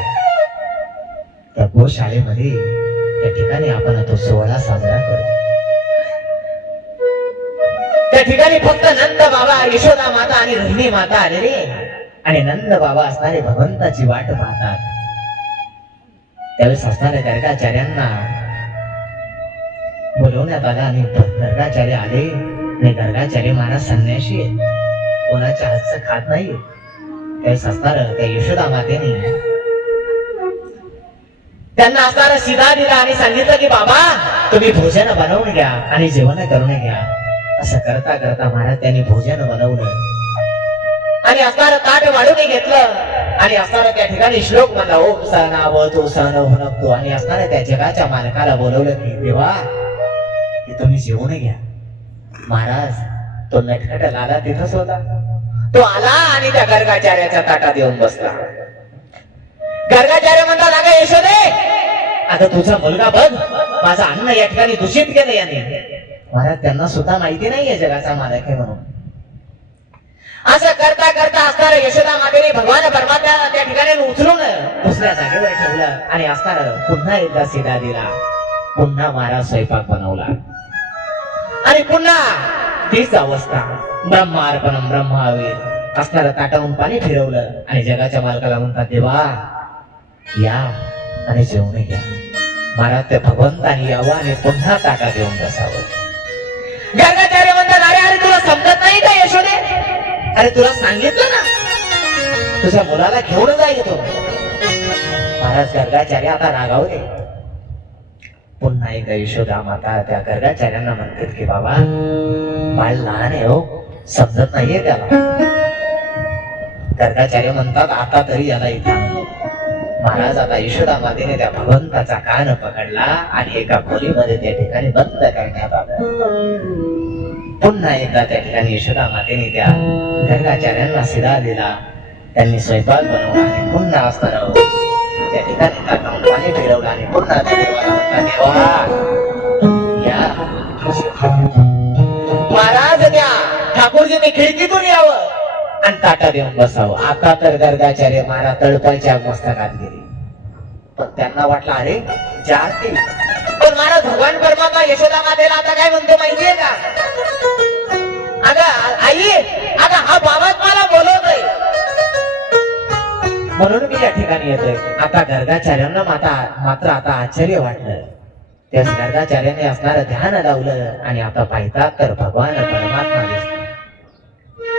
त्या गोशाळेमध्ये त्या ठिकाणी आपण तो सोहळा साजरा करू. त्या ठिकाणी फक्त नंद बाबा, यशोदा माता आणि रोहिणी माता आलेले आणि नंद बाबा असणारे भगवंताची वाट पाहतात. त्यावेळेस असणाऱ्या गर्गाचार्यांना बोलवण्यात आलं आणि गर्गाचार्य आले आणि गर्गाचार्य महाराज संन्याशी आहे, कोणाच्या हातचं खात नाही. त्यावेळेस असणार त्या यशोदा मातेने त्यांना असणारा शिधा दिला आणि सांगितलं की बाबा तुम्ही भोजन बनवून घ्या आणि जेवण करून घ्या. असं करता करता महाराज त्यांनी भोजन बनवलं आणि असणारं ताट वाढून घेतलं आणि असणारा त्या ठिकाणी श्लोक म्हणला ओम सहनावतु सहनौ भुनक्तु आणि असणाऱ्या त्या जगाच्या मालकाला बोलवलं की देवा की तुम्ही जेवून घ्या. महाराज तो नटखट लाला तिथंच होता. तो आला आणि त्या गर्गाचार्याच्या ताटात येऊन बसला. गर्गाचार्य म्हणतात अगं यशोदे, आता तुझा मुलगा बघ माझं अन्न या ठिकाणी दूषित केलं याने. महाराज त्यांना सुद्धा माहिती नाहीये जगाचा मालक आहे म्हणून. असं करता करता असणार यशोदा मातेने भगवान परमात्म्याला त्या ठिकाणी उचलून दुसऱ्या जागेवर ठेवलं आणि असणार पुन्हा एकदा शिधा दिला. पुन्हा महाराज स्वयंपाक बनवला आणि पुन्हा तीच अवस्था, ब्रह्मार्पणम ब्रह्मावीर असणार ताटावून पाणी फिरवलं आणि जगाच्या मालकाला म्हणतात देवा या आणि जेवण घ्या. महाराज त्या भगवंतानी यावं आणि पुन्हा ताटात येऊन बसावं. गर्गाचार्य म्हणतात अरे अरे तुला समजत नाही का यशोदे, अरे तुला सांगितलं ना तुझ्या मुलाला घेऊन जाईल तो. महाराज गर्गाचार्य आता रागावले. पुन्हा एकदा यशोदा माता त्या गर्गाचार्यांना म्हणतात की बाबा बाळ लहान आहे हो, समजत नाहीये त्याला. गर्गाचार्य म्हणतात आता तरी याला इथं. महाराज आता यशोदा मातेने त्या भगवंताचा कान पकडला आणि एका खोलीमध्ये त्या ठिकाणी बंद करण्यात आलं. पुन्हा एकदा त्या ठिकाणी यशोदा मातेने त्या गर्गाचार्यांना शिधा दिला. त्यांनी स्वयंपाक बनवला आणि पुन्हा असताना त्या ठिकाणी ताटावून पाणी फिरवलं आणि पुन्हा त्या देवाला म्हणतात देवा या महाराज त्या ठाकूरजीने खिडकीतून यावं आणि ताटा देऊन बसावं. आता तर गर्गाचार्य महाराज तळपायच्या मस्तकात गेले. पण त्यांना वाटलं अरे जाती. पण महाराज भगवान परमात्मा यशोदा मातेला आता काय म्हणतो माहितीये का? अगं आई, अगं हा बाबाच मला बोलवतोय म्हणून मी या ठिकाणी येतोय. आता गर्गाचार्यांना मात्र आता आश्चर्य वाटलं. त्याच गर्गाचार्याने असणारं ध्यान लावलं आणि आता पाहतात तर भगवान परमात्मा दिसतो.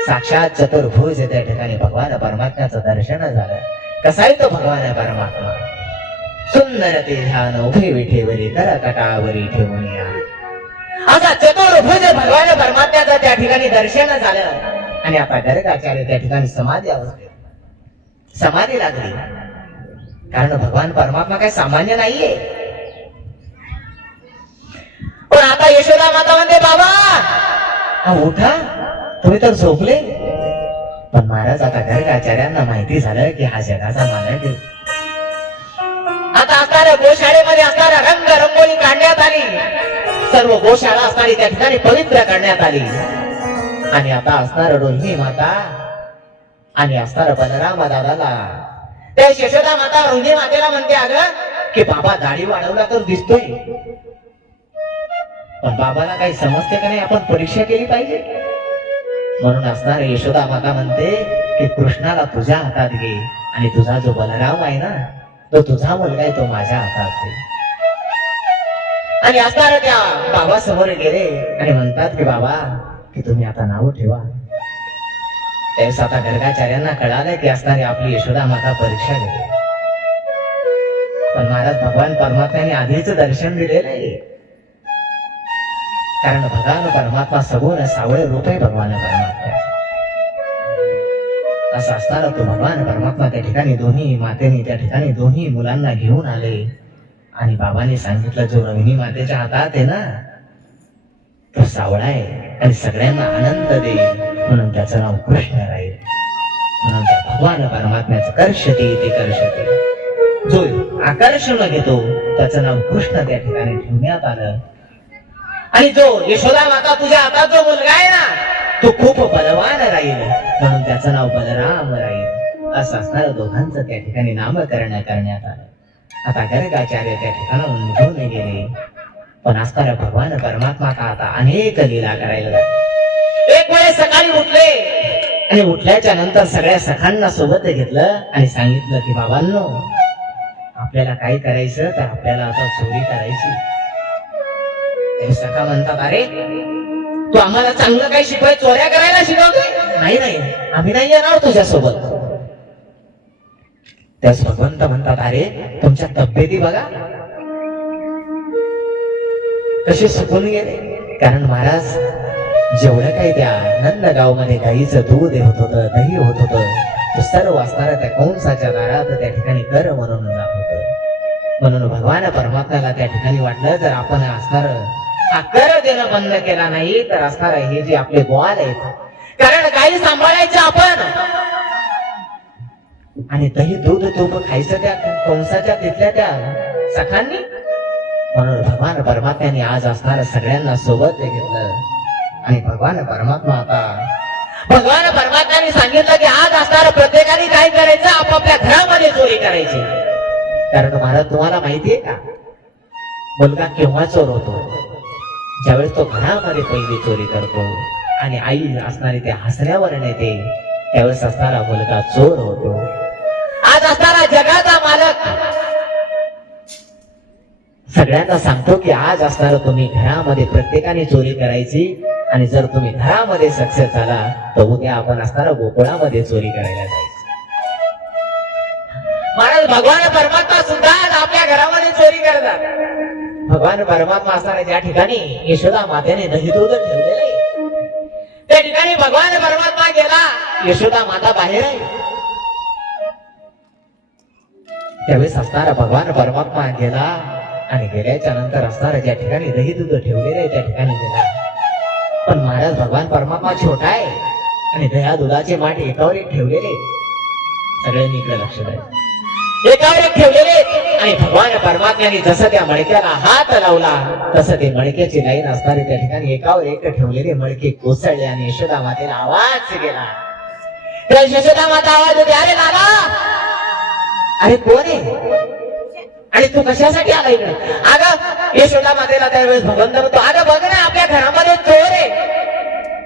साक्षात चतुर्भुज त्या ठिकाणी भगवान परमात्म्याचं दर्शन झालं. कसाही तो भगवान परमात्मा सुंदर ते ध्यान उभे विठेवरी कर कटावरी ठेवून या. असा चतुर्भुज भगवान परमात्म्याचं त्या ठिकाणी दर्शन झालं आणि आता गर्गाचार्य त्या ठिकाणी समाधी अवस्थेत समाधी लागली. कारण भगवान परमात्मा काही सामान्य नाहीये. पण आता यशोदा माता म्हणते बाबा हा उठा, तुम्ही तर झोपले. पण महाराज आता गर्गाचार्यांना माहिती झालं की हा जगाचा मालक आहे. आता असणाऱ्या गोशाळेमध्ये असणाऱ्या रंग रंगोळी काढण्यात आली. सर्व गोशाळा असणारी त्या ठिकाणी पवित्र करण्यात आली. आणि आता असणार रोहिणी माता आणि असणार बलराम दादाला त्या यशोदा माता रोहिणी मातेला म्हणते अगं की बाबा दाढी वाढवला तर दिसतोय. पण बाबाला काही समजते का नाही, आपण परीक्षा केली पाहिजे. म्हणून असणार यशोदा माता म्हणते की कृष्णाला तुझ्या हातात घे आणि तुझा जो बलराम आहे ना तो तुझा मुलगा आहे तो माझ्या हातात घे. आणि असणार त्या बाबा समोर गेले आणि म्हणतात की बाबा की तुम्ही आता नाव ठेवा. त्यावेळेस आता गर्गाचार्यांना कळालं की असणारी आपली यशोदा माता परीक्षा घेते. पण महाराज भगवान परमात्म्याने आधीच दर्शन दिलेलं आहे. कारण भगवान परमात्मा सगुण सावळे रूप आहे भगवान परमात्मा. असं असताना तो भगवान परमात्मा त्या ठिकाणी दोन्ही मातेने त्या ठिकाणी दोन्ही मुलांना घेऊन आले आणि बाबांनी सांगितलं जो रोहिणी मातेच्या हातात आहे ना तो सावळा आहे आणि सगळ्यांना आनंद देईल म्हणून त्याचं नाव कृष्ण राहील. म्हणून त्या भगवान परमात्म्याचं कर्षते ते कर्षते जो आकर्षण घेतो त्याचं नाव कृष्ण त्या ठिकाणी ठेवण्यात आलं. आणि जो यशोदा माता तुझ्या हातात जो मुलगा आहे ना तो खूप बलवान राहील म्हणून त्याचं नाव बलराम राहील. असं असणारं दोघांचं त्या ठिकाणी नामकरण करण्यात आलं. आता गर्गाचार्य त्या ठिकाणाहून निघून गेले. पण असणारा भगवान परमात्मा आता अनेक लीला करायला लागले. एक वेळेस सकाळी उठले आणि उठल्याच्या नंतर सगळ्या सखांना सोबत घेतलं आणि सांगितलं की बाबांनो आपल्याला काय करायचं तर आपल्याला आता चोरी करायची. सखा म्हणतात अरे तू आम्हाला चांगलं काही शिकवाय चोऱ्या करायला शिकवतोय. नाही नाही आम्ही नाही येणार तुझ्यासोबत. त्यास भगवंत म्हणतात अरे तुमच्या तब्येती बघा कसे सुकून गेले. कारण महाराज जेवढं काही त्या नंदगाव मध्ये गाईचं दूध होत होतं दही होत होतं तो सर्व असणाऱ्या त्या कंसाच्या दारात त्या ठिकाणी कर म्हणून जात होतं. म्हणून भगवान परमात्म्याला त्या ठिकाणी वाटलं जर आपण असणार हा कर देणं बंद केला नाही तर असणार हे जे आपले ग्वाल आहेत कारण गाई सांभाळायचं आपण आणि दही दूध तूप खायचं त्या कंसाच्या तिथल्या त्या सखांनी. म्हणून भगवान परमात्म्याने आज असणाऱ्या सगळ्यांना सोबत घेतलं आणि भगवान परमात्म्याने सांगितलं की आज असणाऱ्या प्रत्येकाने काय करायचं आपापल्या घरामध्ये चोरी करायची. कारण महाराज तुम्हाला माहितीये का मुलगा केव्हा चोर होतो ज्यावेळेस तो घरामध्ये पहिली चोरी करतो आणि आई असणारी ते हसण्यावर नेते त्यावेळेस असणारा मुलगा चोर होतो. आज असणारा जगाचा मालक सगळ्यांना सांगतो की आज असणार तुम्ही घरामध्ये प्रत्येकाने चोरी करायची आणि जर तुम्ही घरामध्ये सक्सेस झाला तर उद्या आपण असणारा गोकुळामध्ये चोरी करायला जायचं. महाराज भगवान परमात्मा सुद्धा आपल्या घरामध्ये चोरी करतात. भगवान परमात्मा असणाऱ्या ज्या ठिकाणी यशोदा मातेने दही दूध ठेवलेलं आहे त्या ठिकाणी भगवान परमात्मा गेला. यशोदा माता बाहेर आहे. त्यावेळेस असणारा भगवान परमात्मा गेला आणि गेल्याच्या नंतर असणारा ज्या ठिकाणी दही दूध ठेवलेलं आहे त्या ठिकाणी गेला. पण महाराज भगवान परमात्मा छोटा आहे आणि दह्या दुधाचे माठ एकावर एक ठेवलेले. सगळ्यांनी इकडे लक्ष द्यायचं. एकावर एक ठेवलेले आणि भगवान परमात्म्याने जसं त्या मडक्याला हात लावला तसं ते मडक्याची लाईन असणारे त्या ठिकाणी एकावर एक ठेवलेले मडके कोसळले आणि यशोदा मातेला आवाज गेला. त्या यशोदा माता आवाज होते, अरे लाला, अरे कोण आहे आणि तू कशासाठी आला इकडे? अगं यशोदा मातेला त्यावेळेस भगवंत म्हणतो, अगं बघ ना आपल्या घरामध्ये चोर आहे.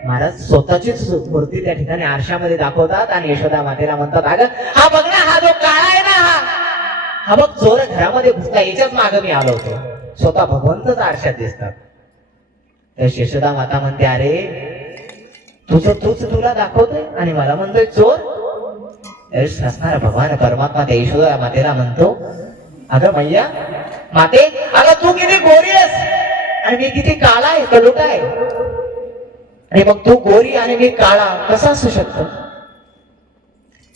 महाराज स्वतःचीच मूर्ती त्या ठिकाणी आरशामध्ये दाखवतात आणि यशोदा मातेला म्हणतात, अगं हा बघ ना, हा जो काळा आहे ना, हा बघ चोर घरामध्ये घुसला, याच्याच मागे मी आलो होतो. स्वतः भगवंतच आरशात दिसतात. तर यशोदा माता म्हणते, अरे तूच तुला दाखवतोय आणि मला म्हणतोय चोर. असणारा भगवान परमात्मा त्या यशोदा मातेला म्हणतो, अगं मैया माते, अगं तू किती गोरी आहेस आणि मी किती काळा आहे, कलुटा आहे. आणि मग तू गोरी आणि मी काळा कसा असू शकतो?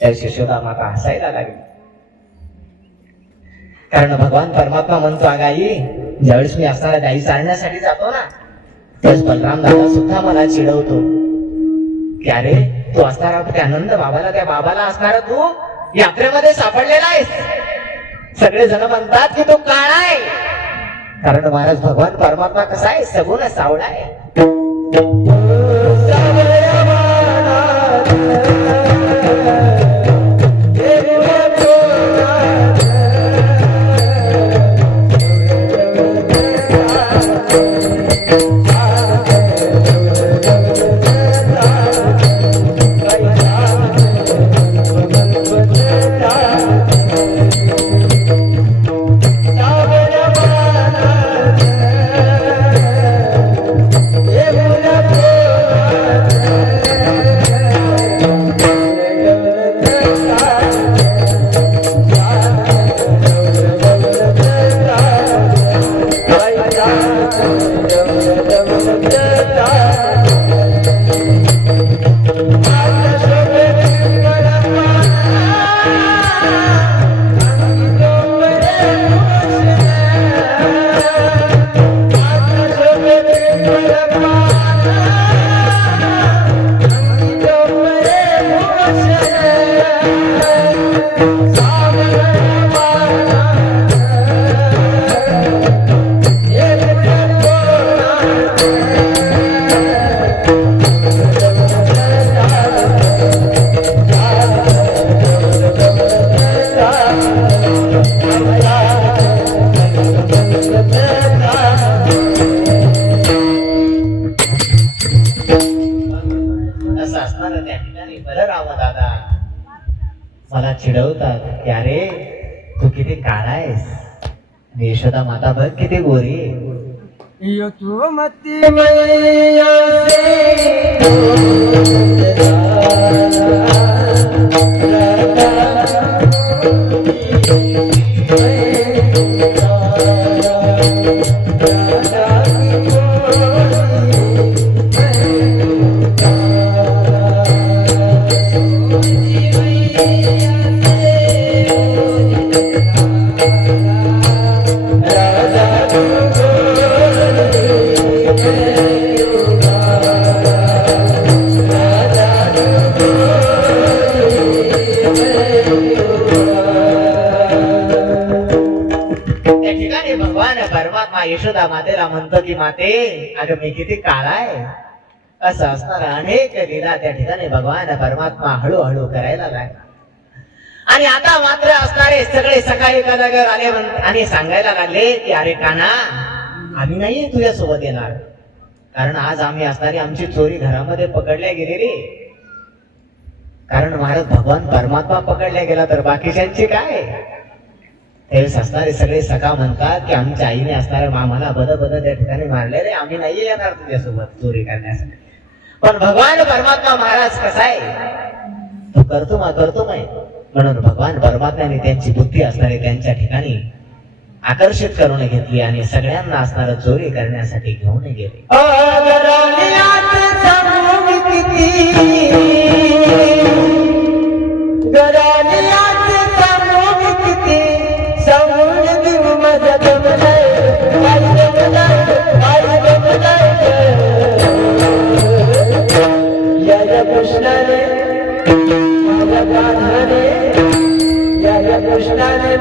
तर यशोदा माता हसायला लागली. कारण भगवान परमात्मा म्हणतो, अगं आई, ज्यावेळेस मी असणाऱ्या गाई चालण्यासाठी जातो ना, त्यावेळेस बलराम दादा सुद्धा मला चिडवतो की अरे तू असणारा त्या नंद बाबाला, त्या बाबाला असणारा तू यात्रेमध्ये सापडलेला आहेस. सगळे जण म्हणतात की तू काळा आहे. कारण महाराज भगवान परमात्मा कसा आहे, सगुण सावळा आहे. मला चिडवतात की अरे तू किती काळा आहेस आणि यशोदा माता बघ किती गोरी आहे. यशोमती मैया परमात्मा यशोदा मातेला म्हणतो की माते, अगं मी किती काळा आहे. असं असणारा अनेक लीला त्या ठिकाणी भगवान परमात्मा हळूहळू करायला लागला. आणि आता मात्र असणारे सगळे सकाळी एका जागेवर आले आणि सांगायला लागले की अरे कान्हा, आम्ही नाहीये तुझ्या सोबत येणार, कारण आज आम्ही असणारी आमची चोरी घरामध्ये पकडल्या गेलेली. कारण महाराज भगवान परमात्मा पकडल्या गेला तर बाकीच्यांची काय? त्यावेळेस असणारे सगळे सखा म्हणतात की आमच्या आईने असणाऱ्या मामाला बद त्या ठिकाणी मारलेले, आम्ही नाहीये येणार तुझ्यासोबत चोरी करण्यासाठी. पण भगवान परमात्मा महाराज कसा आहे, तो करतो म्हणून भगवान परमात्म्याने त्यांची बुद्धी असणारी त्यांच्या ठिकाणी आकर्षित करून घेतली आणि सगळ्यांना असणार चोरी करण्यासाठी घेऊन गेले. कृष्णाने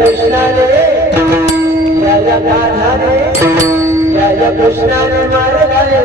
कृष्णा रे जय राधा रे जय कृष्णा रे मारला रे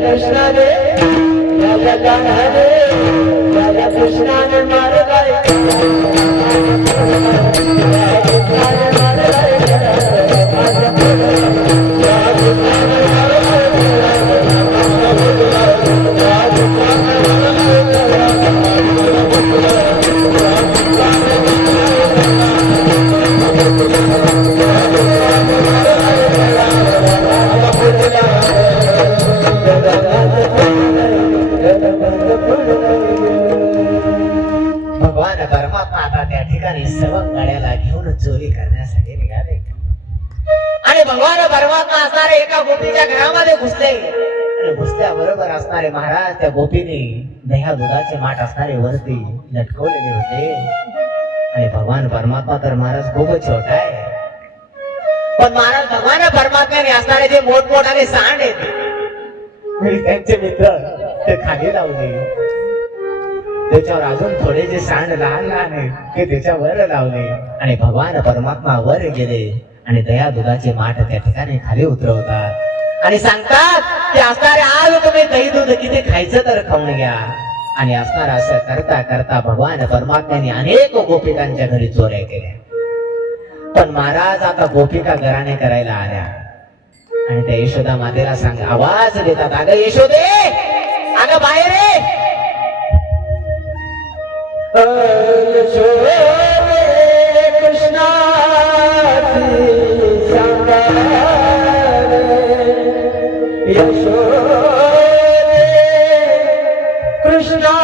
कृष्णा रे जय राधा रे जय कृष्णा रे मारला रे भगवान परमात्मा आता त्या ठिकाणी सवंगड्याला घेऊन चोरी करण्यासाठी निघाले आणि भगवान परमात्मा असणारे एका गोपीच्या घरामध्ये घुसले आणि घुसल्याबरोबर असणारे महाराज त्या गोपीने दह्या दुधाचे माठ असणारे वरती लटकवलेले होते आणि भगवान परमात्मा तर महाराज खूपच छोटा आहे पण महाराज भगवान परमात्म्याने असणारे जे मोठमोठाले सांड आहेत त्यांचे मित्र ते खाली लावले त्याच्यावर अजून थोडे जे सांड लहान लहान आहेत ते त्याच्यावर लावले आणि भगवान परमात्मा वर गेले आणि दया दुधाचे माठ त्या ठिकाणी खाली उतरवतात आणि सांगतात की असणारे आज तुम्ही दही दूध किती खायचं तर खाऊन घ्या आणि असणार असं करता करता भगवान परमात्म्याने अनेक गोपिकांच्या घरी चोऱ्या केल्या पण महाराज आता गोपिका घराने करायला आल्या आणि त्या यशोदा मातेला सांग आवाज देतात अगं यशोदे अगं बाहेर ये यशोदे कृष्णा सांगा यशोदे कृष्णा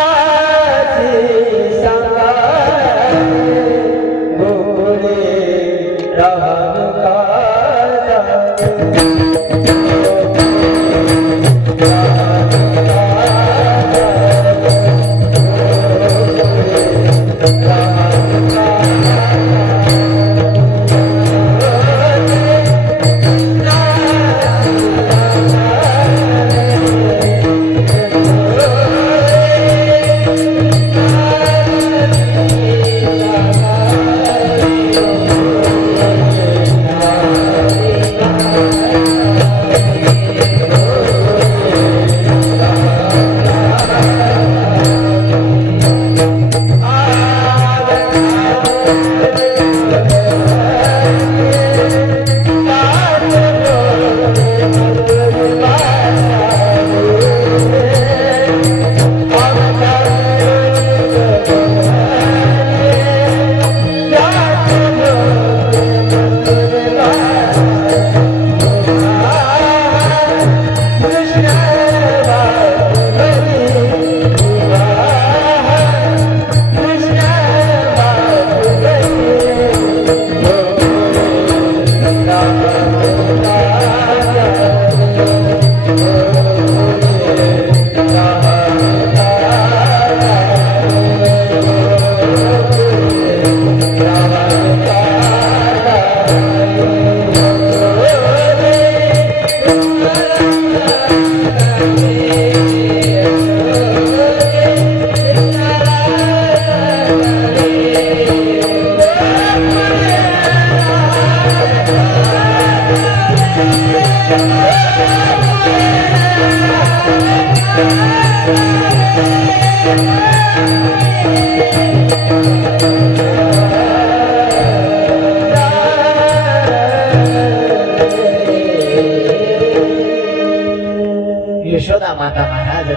सांगा गोरे राम काजा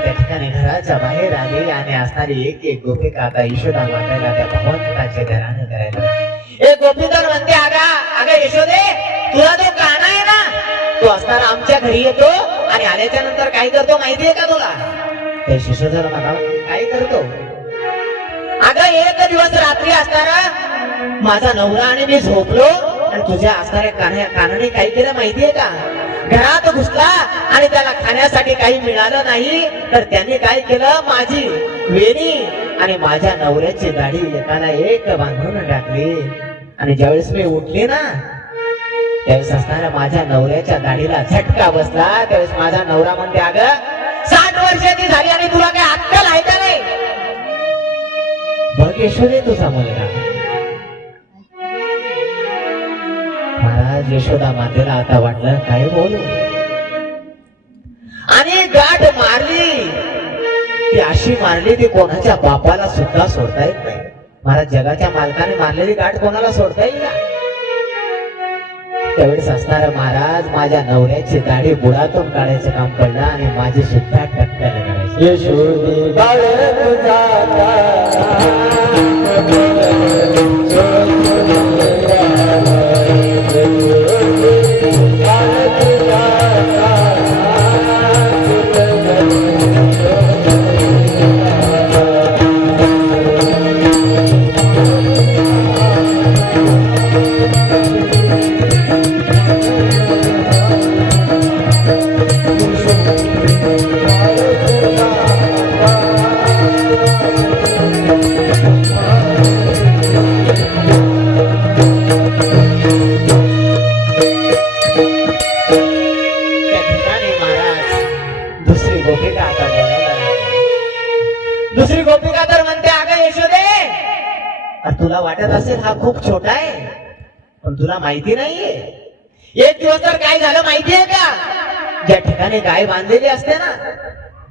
त्या ठिकाणी घराच्या बाहेर आली आणि असणारी एक एक गोपिका आता यशोदा माताला त्या भगवंताचे घराणं करायला. एक गोपीधर म्हणते, अगं यशोदे, तुला तो काना आहे ना, तो असताना आमच्या घरी येतो आणि आल्याच्या नंतर काय करतो माहितीये का तुला? त्या यशोदेला म्हणा, काय करतो? अगं एक दिवस रात्री असताना माझा नवरा आणि मी झोपलो आणि तुझ्या असणाऱ्या कानाने काय केलं माहितीये का? घरात घुसला आणि त्याला खाण्यासाठी काही मिळालं नाही तर त्याने काय केलं, माझी वेणी आणि माझ्या नवऱ्याची दाढी एकाला एक बांधून टाकली. आणि ज्यावेळेस मी उठली ना, त्यावेळेस असणाऱ्या माझ्या नवऱ्याच्या दाढीला झटका बसला. त्यावेळेस माझा नवरा म्हणते, अगं 60 वर्षाची झाली आणि तुला काय अक्कल आहे का नाही? बघ यशोदे तुझा मुलगा. महाराज यशोदा मातेला आता वाटलं काय बोलू, आणि गाठ मारली. ती अशी मारली ती कोणाच्या बापाला सुद्धा सोडता येत नाही. महाराज जगाच्या मालकाने मारलेली गाठ कोणाला सोडता येईल का? त्यावेळेस असणारा महाराज माझ्या नवऱ्याची दाढी बुडातून काढायचं काम पडलं आणि माझी सुद्धा टक्क्याने काढायची. यशोदे बाळ तुझा दुसरी गोपिका तर म्हणते, अगं यशोदे, तुला वाटत असेल हा खूप छोटा आहे, पण तुला माहिती नाहीये. एक दिवस तर काय झालं माहितीये का? ज्या ठिकाणी गाय बांधलेली असते ना,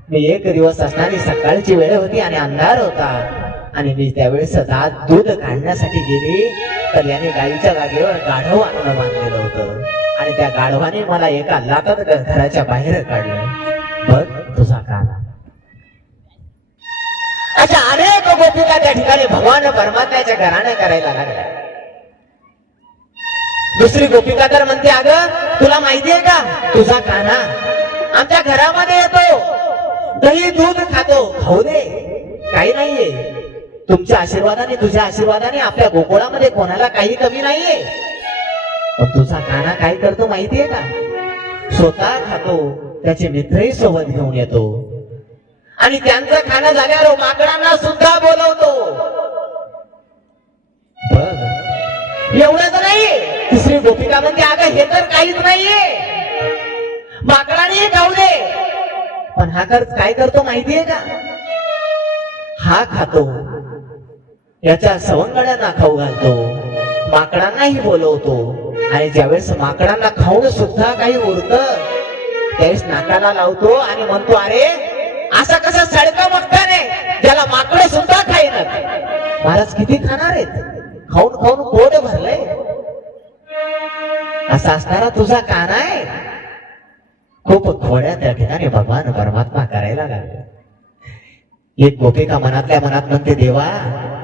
मी एक दिवस असणारी सकाळची वेळ होती आणि अंधार होता आणि मी त्यावेळेस दूध काढण्यासाठी गेली तर याने गायीच्या जागेवर गाढव आणून बांधलेलं होतं आणि त्या गाढवाने मला एका लातात घराच्या बाहेर काढलं. बघ तुझा काना. अशा अनेक गोपिका त्या ठिकाणी भगवान परमात्म्याच्या घराणं करायला लागल्या. दुसरी गोपिका तर म्हणते, अगं तुला माहितीये का, तुझा काना आमच्या घरामध्ये येतो, दही दूध खातो, खाऊ दे, काही नाहीये. तुमच्या आशीर्वादाने, तुझ्या आशीर्वादाने आपल्या गोकुळामध्ये कोणाला काही कमी नाहीये. पण तुझा काना काय करतो माहितीये का? स्वतः खातो, त्याचे मित्रही सोबत घेऊन येतो आणि त्यांचं खाणं झाल्यावर माकडांना सुद्धा बोलवतो. बघ, एवढंच नाही. तिसरी गोपिका म्हणते, अगं हे तर काहीच नाहीये, माकडांनी खाऊ दे, पण हा काय करतो माहितीये का? हा खातो, याच्या सवंगड्यांना खाऊ घालतो, माकडांनाही बोलवतो आणि ज्यावेळेस माकडांना खाऊन सुद्धा काही उरतं त्यावेळेस नाकाला लावतो आणि म्हणतो, अरे असं कसं सडकं बघताने ज्याला माकड सुद्धा खाईनात. महाराज किती खाणार आहेत, खाऊन खाऊन पोट भरलंय. असा असणारा तुझा काना आहे. खूप खोड्या त्या ठिकाणी भगवान परमात्मा करायला लागले. एक गोपिका मनातल्या मनात म्हणते, देवा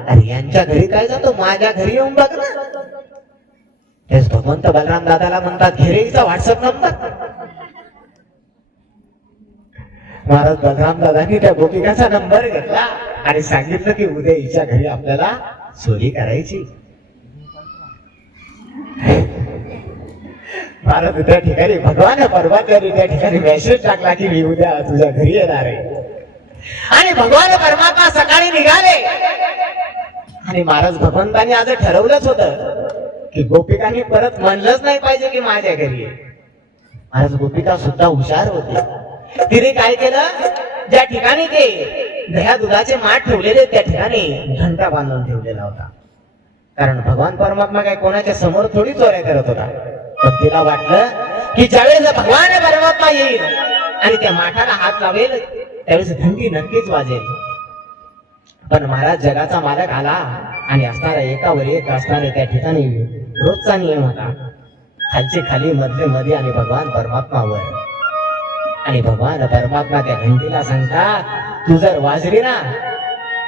अरे यांच्या घरी काय जातो, माझ्या घरी येऊन बघ ना. तेच भगवंत बलराम दादाला म्हणतात, घेरेचा व्हॉट्सअप नंबर. महाराज बलराम दादांनी त्या गोपिकाचा नंबर घेतला आणि सांगितलं की उद्या हिच्या घरी आपल्याला चोरी करायची. महाराज त्या ठिकाणी भगवान परमात्म्याने त्या ठिकाणी मेसेज टाकला की मी उद्या तुझ्या घरी येणार आहे. आणि भगवान परमात्मा सकाळी निघाले आणि महाराज भगवंतांनी आज ठरवलंच होतं की गोपिकांनी परत म्हणलंच नाही पाहिजे की माझ्या घरी आहे. महाराज गोपिका सुद्धा हुशार होती. तिने काय केलं, ज्या ठिकाणी ते दह्या दुधाचे माठ ठेवलेले त्या ठिकाणी घंटा बांधून ठेवलेला होता. कारण भगवान परमात्मा काय कोणाच्या समोर थोडी चोऱ्या करत होता. पण तिला वाटलं की ज्यावेळेस भगवान परमात्मा येईल आणि त्या माठाला हात लावेल त्यावेळेस घंटी नक्कीच वाजेल. पण महाराज जगाचा मालक आला आणि असणारा एकावर एक असणारे त्या ठिकाणी रोजचा नियम होता, खालचे खाली, मधले मध्ये आणि भगवान परमात्मावर. आणि भगवान परमात्मा त्या घंटीला सांगतात तू जर वाजली ना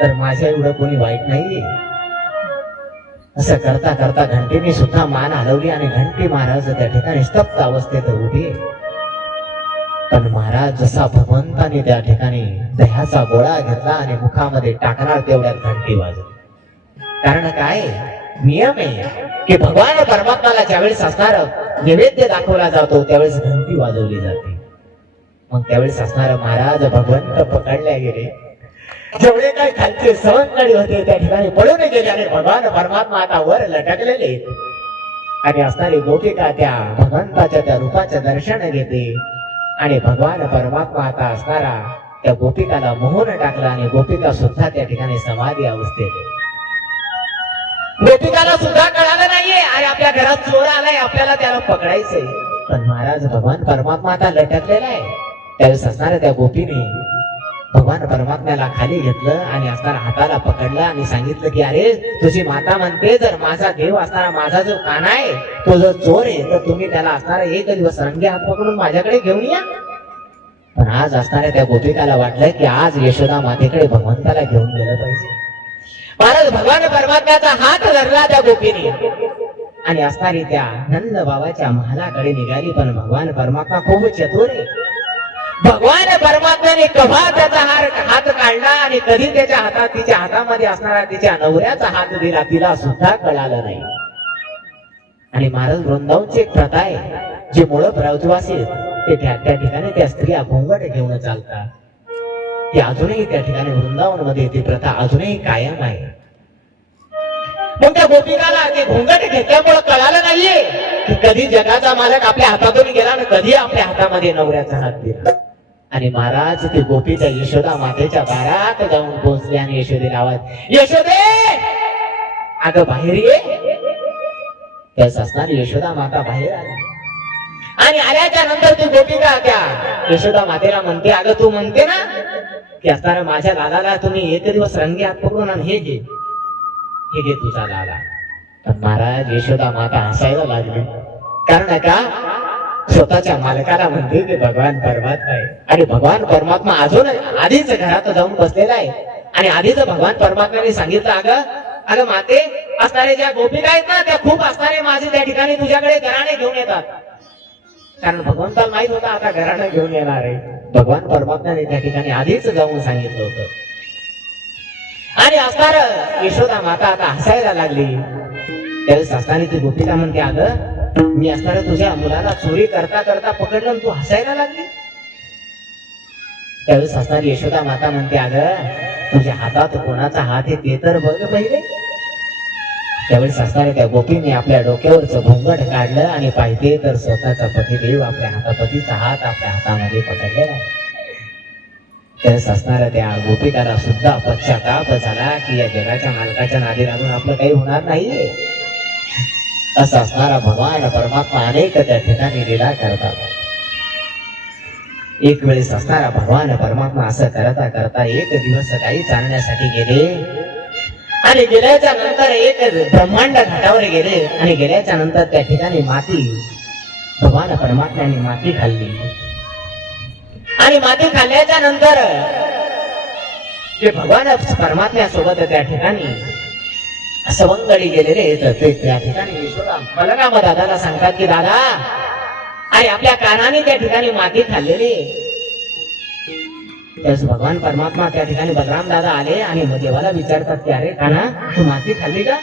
तर माझ्या एवढं कोणी वाईट नाहीये. असं करता करता घंटीने सुद्धा मान हलवली आणि घंटी महाराज त्या ठिकाणी स्तब्ध अवस्थेत उभी. पण महाराज जसा भगवंताने त्या ठिकाणी दह्याचा गोळा घेतला आणि मुखामध्ये टाकणार तेवढ्यात घंटी वाजली. कारण काय नियम आहे की भगवान परमात्माला ज्यावेळेस असणार नैवेद्य दाखवला जातो त्यावेळेस घंटी वाजवली जाते. मग त्यावेळेस असणार महाराज भगवंत पकडले गेले. जेवढे काही खालचे सवंगडी होते त्या ठिकाणी पळून गेले आणि भगवान परमात्मा आता वर लटकलेले आणि असणारी गोपिका त्या भगवंताच्या त्या रूपाचे दर्शन घेते आणि भगवान परमात्मा आता असणारा त्या गोपिकाला मोहून टाकला आणि गोपिका सुद्धा त्या ठिकाणी समाधी अवस्थेत. गोपिकाला सुद्धा कळालं नाहीये आणि आपल्या घरात चोर आलाय आपल्याला त्याला पकडायचंय. पण महाराज भगवान परमात्मा आता लटकलेला आहे. त्यावेळेस असणाऱ्या त्या गोपीने भगवान परमात्म्याला खाली घेतलं आणि असणारा हाताला पकडलं आणि सांगितलं की अरे तुझी माता म्हणते जर माझा देव असणारा माझा जो काना आहे तो जर चोर आहे तर तुम्ही त्याला असणारा एक दिवस रंगे हात पकडून माझ्याकडे घेऊन या. पण आज असणाऱ्या त्या गोपिकाला वाटलं की आज यशोदा मातेकडे भगवंताला घेऊन गेलं पाहिजे. महाराज भगवान परमात्म्याचा हात धरला त्या गोपीने आणि असणारी त्या नंद बाबाच्या महालाकडे निघाली. पण भगवान परमात्मा खूप चतुर आहे. भगवान परमात्म्याने कवा त्याचा हात काढला आणि कधी त्याच्या हातात तिच्या हातामध्ये असणारा तिच्या नवऱ्याचा हात दिला तिला सुद्धा कळालं नाही. आणि महाराज वृंदावनची एक प्रथा आहे जे मूळ ब्रजवासी ते त्या ठिकाणी त्या स्त्रिया घोंगट घेऊन चालतात. ती अजूनही त्या ठिकाणी वृंदावन मध्ये ती प्रथा अजूनही कायम आहे. मग त्या गोपिकाला ते घोंगट घेतल्यामुळे कळालं नाहीये की कधी जगाचा मालक आपल्या हातातून गेला आणि कधी आपल्या हातामध्ये नवऱ्याचा हात दिला. आणि महाराज ती गोपीच्या यशोदा मातेच्या दारात जाऊन पोहोचले आणि यशोदेला आवाज यशोदे अगं बाहेर ये. त्यास असणारी यशोदा माता बाहेर आली आणि आल्याच्या नंतर ती गोपिका त्या यशोदा मातेला म्हणते अगं तू म्हणते ना की असणाऱ्या माझ्या लालाला तुम्ही एक दिवस रंगे हात पकडून आणि हे घे तुझा लाला. पण महाराज यशोदा माता हसायला लागली. कारण का स्वतःच्या मालकाला म्हणते की भगवान परमात्मा आहे आणि भगवान परमात्मा अजून आधीच घरात जाऊन बसलेला आहे. आणि आधीच भगवान परमात्म्याने सांगितलं अगं माते असणारे ज्या गोपिका आहेत ना त्या खूप असणारे माझे त्या ठिकाणी तुझ्याकडे घराणे घेऊन येतात. कारण भगवंताला माहित होता आता घराणं घेऊन येणार आहे. भगवान परमात्म्याने त्या ठिकाणी आधीच जाऊन सांगितलं होतं. आणि असणार यशोदा माता आता हसायला लागली. त्यावेळेस असताना ती गोपिका म्हणते अगं मी असणाऱ्या तुझ्या मुलाला चोरी करता करता पकडलं आणि तू हसायला लागली. त्यावेळेस असणारी यशोदा माता म्हणते अगं तुझ्या हातात कोणाचा हात आहे ते तर बघ पहिले. त्यावेळेस असणाऱ्या त्या गोपीने आपल्या डोक्यावरचं घोंगट काढलं आणि पाहिजे तर स्वतःचा पतिदेव आपल्या पतीचा हात आपल्या हातामध्ये पकडलेला आहे. त्यावेळेस असणाऱ्या त्या गोपिकाला सुद्धा पश्चाताप झाला की या जगाच्या मालकाच्या नादी लागून आपलं काही होणार नाही. असं असणारा भगवान परमात्मा अनेक त्या ठिकाणी लीला करतात. एक वेळेस असणारा भगवान परमात्मा असं करता करता एक दिवस सकाळी चालण्यासाठी गेले आणि गेल्याच्या नंतर एक ब्रह्मांड घाटावर गेले आणि गेल्याच्या नंतर त्या ठिकाणी माती भगवान परमात्म्याने माती खाल्ली आणि माती खाल्ल्याच्या नंतर जे भगवान परमात्म्यासोबत त्या ठिकाणी सवंगडी गेलेले तर ते त्या ठिकाणी यशोदा बलराम दादाला सांगतात की दादा अरे आपल्या कानाने त्या ठिकाणी माती खाल्लेली. त्यावेळेस भगवान परमात्मा त्या ठिकाणी बलराम दादा आले आणि देवाला विचारतात की अरे काना तू माती खाल्ली का.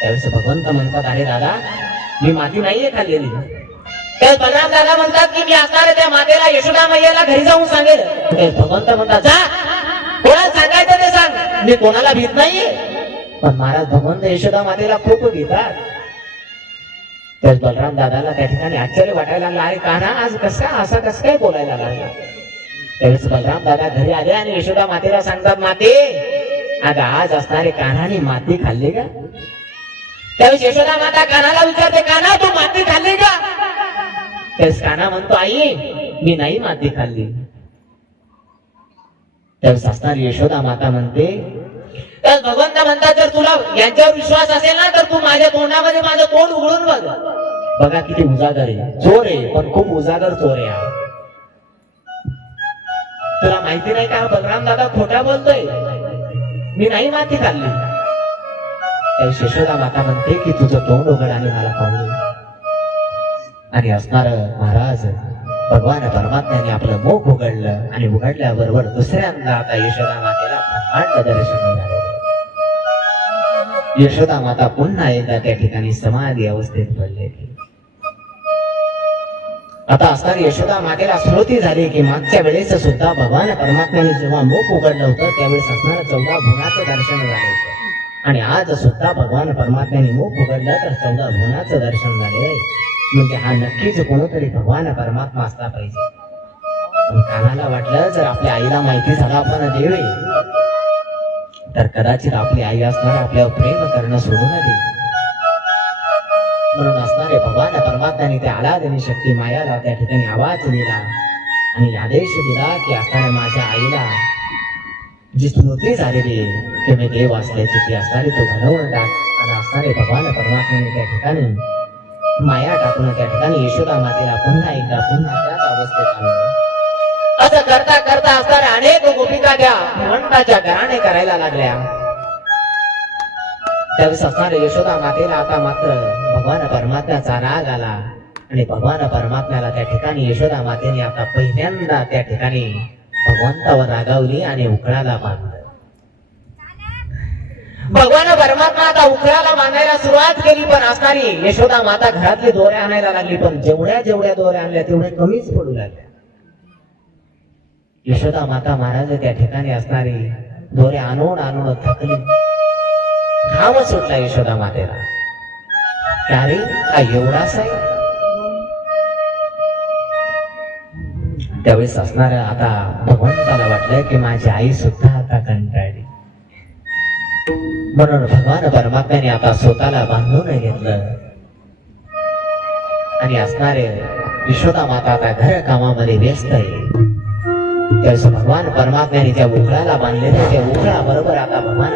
त्यावेळेस भगवंत म्हणतात अरे दादा मी माती नाहीये खाल्लेली. त्यावेळेस बलराम दादा म्हणतात की मी असणार त्या मातेला यशोदा मैयाला घरी जाऊन सांगेल. त्यावेळेस भगवंत म्हणतात जा कोणाला सांगायचं ते सांग मी कोणाला भीत नाहीये. पण महाराज भगवंत यशोदा मातेला खूप भीतात. तर बलराम दादाला त्या ठिकाणी आश्चर्य वाटायला लागला अरे कान्हा आज कसं असं कसं काय बोलायला लागला. त्यावेळेस बलराम दादा घरी आले आणि यशोदा मातेला सांगतात माते अगं आज असणारे कान्हाने माती खाल्ली का. त्यावेळेस यशोदा माता कान्हाला विचारते कान्हा तू माती खाल्ली का. त्यावेळेस कान्हा म्हणतो आई मी नाही माती खाल्ली. त्यावेळेस असणारी यशोदा माता म्हणते तर भगवंत म्हणतात जर तुला यांच्यावर विश्वास असेल ना तर तू माझ्या तोंडामध्ये माझं तोंड उघडून बघ. बघा किती उजागर आहे चोर आहे पण खूप उजागर चोर आहे. तुला माहिती नाही का हा बलराम दादा खोटा बोलतोय, मी नाही माती खाल्ली. त्यावेळी यशोदा माता म्हणते की तुझं तोंड उघड आणि मला पाहू दे. आणि असणार महाराज भगवान परमात्म्याने आपलं मुख उघडलं आणि उघडल्याबरोबर दुसऱ्यांदा आता यशोदा मातेला ब्रह्मांड दर्शन झाले. यशोदा माता पुन्हा एकदा त्या ठिकाणी समाधी अवस्थेत पडले. आता असणारी यशोदा मातेला स्मृती झाली की मागच्या वेळेस सुद्धा भगवान परमात्म्याने जेव्हा मुख उघडलं होतं त्यावेळेस असणारं 14 भुवनाचं दर्शन झालं होतं आणि आज सुद्धा भगवान परमात्म्याने मुख उघडलं तर 14 भुवनाचं दर्शन झालेलं आहे. म्हणजे हा नक्कीच कोणतरी भगवान परमात्मा असला पाहिजे. पण कानाला वाटलं जर आपल्या आईला माहिती झालं आपण देव आहे तर कदाचित आपली आई असणार आपल्यावर प्रेम करणं सोडून दे. म्हणून असणारे भगवान परमात्म्याने त्या आलादनी शक्ती मायाला त्या ठिकाणी आवाज दिला आणि आदेश दिला की असणाऱ्या माझ्या आईला जी स्मृती झालेली की मी देव असल्याची ती असणारी तो घालवून टाक. आणि असणारे भगवान परमात्म्याने त्या ठिकाणी माया टाकून त्या ठिकाणी यशोदा मातेला पुन्हा त्याच अवस्थेत आणलं. असं करता करता असणाऱ्या अनेक गोपिका त्या भगवंताच्या घराणे करायला लागल्या. त्यावेळेस असणाऱ्या यशोदा मातेला आता मात्र भगवान परमात्म्याचा राग आला आणि भगवान परमात्म्याला त्या ठिकाणी यशोदा मातेने आता पहिल्यांदा त्या ठिकाणी भगवंतावर रागावली आणि उकळाला बांधलं. भगवान परमात्मा आता उकळाला बांधायला सुरुवात केली पण असणारी यशोदा माता घरातली दोऱ्या आणायला लागली. पण जेवढ्या दोऱ्या आणल्या तेवढ्या कमीच पडू लागल्या. यशोदा माता महाराज त्या ठिकाणी असणारी दोऱ्या आणून थकली. घाम सुटला यशोदा मातेला. अरे हा एवढाच आहे. त्यावेळेस असणार आता भगवंताला वाटलं की माझी आई सुद्धा आता कंटाळली. म्हणून भगवान परमात्म्याने आता स्वतःला बांधून घेतलं आणि असणारे यशोदा माता आता घर कामामध्ये व्यस्त आहे. त्यावेळेस भगवान परमात्म्याने त्या उकळाला बांधलेल्या त्या उकळा बरोबर आता भगवान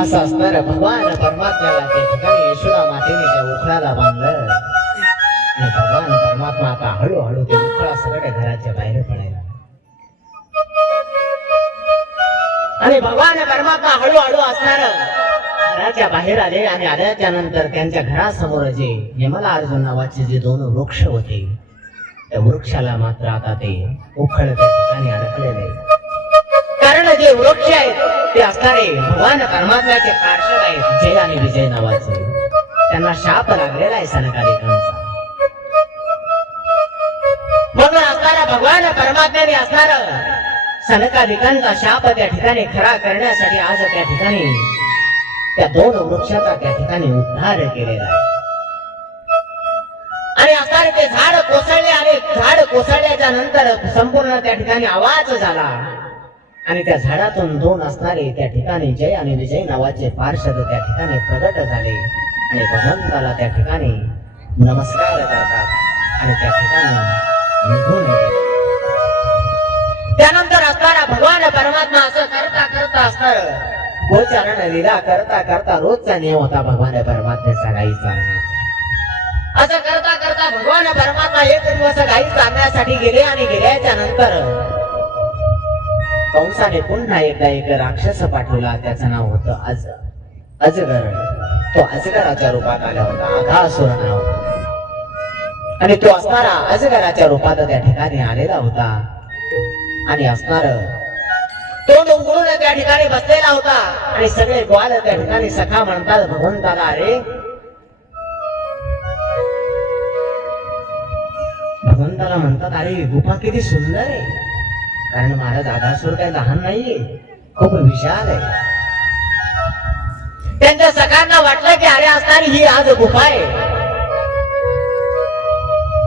असं असणार भगवान परमात्म्याला त्या ठिकाणी यशोदा मातेने त्या उखळाला बांधलं आणि भगवान परमात्मा आता हळूहळू ते उखळा सगळ्या घराच्या बाहेर पडायला आणि भगवान परमात्मा हळूहळू असणार घराच्या बाहेर आले आणि आल्याच्या नंतर त्यांच्या घरासमोर जे यमला अर्जुन नावाचे जे 2 वृक्ष होते त्या वृक्षाला मात्र आता ते उखळत्या ठिकाणी अडकलेले आहे. कारण जे वृक्ष आहेत ते असणारे भगवान परमात्म्याचे पार्षद आहेत, जय आणि विजय नावाचे. त्यांना शाप लागलेला आहे सनकादिकांचा. म्हणून असणारा भगवान परमात्म्याने असणार सनकादिकांचा शाप त्या ठिकाणी खरा करण्यासाठी आज त्या ठिकाणी त्या दोन वृक्षाचा त्या ठिकाणी उद्धार केलेला आहे. आणि असणारे ते झाड कोसळले आणि झाड कोसळल्याच्या नंतर संपूर्ण त्या ठिकाणी आवाज झाला आणि त्या झाडातून दोन असणारे त्या ठिकाणी जय आणि विजय नावाचे पार्षद त्या ठिकाणी प्रगट झाले आणि भगवंताला त्या ठिकाणी नमस्कार करतात आणि त्या ठिकाणी निघून गेले. त्यानंतर असणारा भगवान परमात्मा असं करता करता असणार गोचारण लीला करता करता रोजचा नियम होता भगवान परमात्म्याचा गाई चालण्याचा. असं करता करता भगवान परमात्मा एक दिवस गाई चालण्यासाठी गेले आणि गेल्याच्या नंतर कंसाने पुन्हा एकदा एक राक्षस पाठवला. त्याचं नाव होतं अजगर. तो अजगराच्या रूपात आला होता, अघासुर नाव. आणि तो असणारा अजगराच्या रूपात त्या ठिकाणी आलेला होता आणि असणार तोंड उघडून त्या ठिकाणी बसलेला होता आणि सगळे ग्वाल त्या ठिकाणी सखा म्हणतात भगवंताला, अरे भगवंताला म्हणतात, अरे गुफा किती सुंदर आहे. कारण महाराज अघासुर काही लहान नाहीये, खूप विशाल आहे. त्यांच्या सखांना वाटलं की अरे असणारी ही आज गुफा आहे.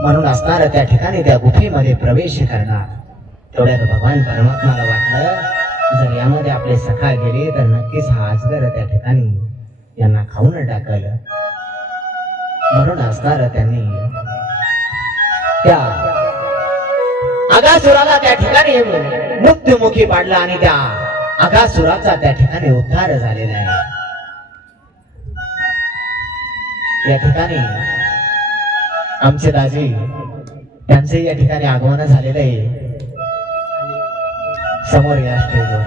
म्हणून असणार त्या ठिकाणी त्या गुफेमध्ये प्रवेश करणार. तेवढ्यात भगवान परमात्माला वाटलं जर यामध्ये आपले सखा गेले तर नक्कीच हा अजगर त्या ठिकाणी यांना खाऊन टाकल. म्हणून असणार त्यांनी त्या अघासुराला त्या ठिकाणी मृत्युमुखी पाडला आणि त्या अघासुराचा त्या ठिकाणी उद्धार झालेला आहे. या ठिकाणी आमचे दाजी त्यांचे या ठिकाणी आगमन झालेलं आहे समोर या स्टेजवर.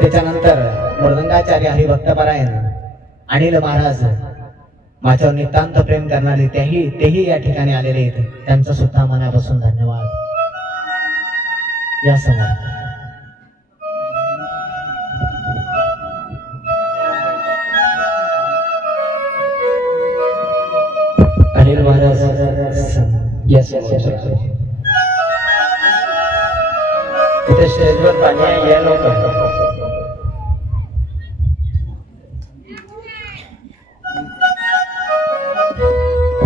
त्याच्यानंतर मृदंगाचार्य हरिभक्तपरायण अनिल महाराज माझ्यावर नितांत प्रेम करणारे तेही या ठिकाणी आलेले आहेत. त्यांचं सुद्धा मनापासून धन्यवाद. या समोर अनिल महाराज तिथे स्टेजवर पाणी आहे, या लोक.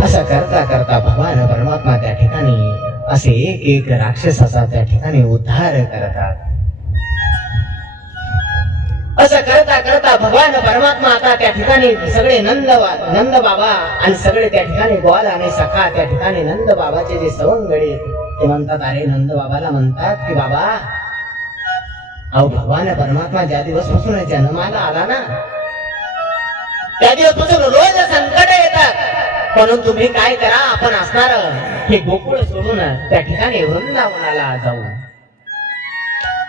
असं करता करता भगवान परमात्मा त्या ठिकाणी असे एक एक राक्षसाचा त्या ठिकाणी उद्धार करतात. असं करता करता भगवान परमात्मा आता त्या ठिकाणी सगळे नंद बाबा आणि सगळे त्या ठिकाणी ग्वाल आणि सखा त्या ठिकाणी नंद बाबाचे जे सवंगडी ते म्हणतात, अरे नंद बाबाला म्हणतात की बाबा अहो भगवान परमात्मा ज्या दिवसपासून जन्माला आला ना त्या दिवसपासून रोज संकट येतात. म्हणून तुम्ही काय करा, आपण असणार हे गोकुळ सोडून त्या ठिकाणी वृंदावनाला जाऊ.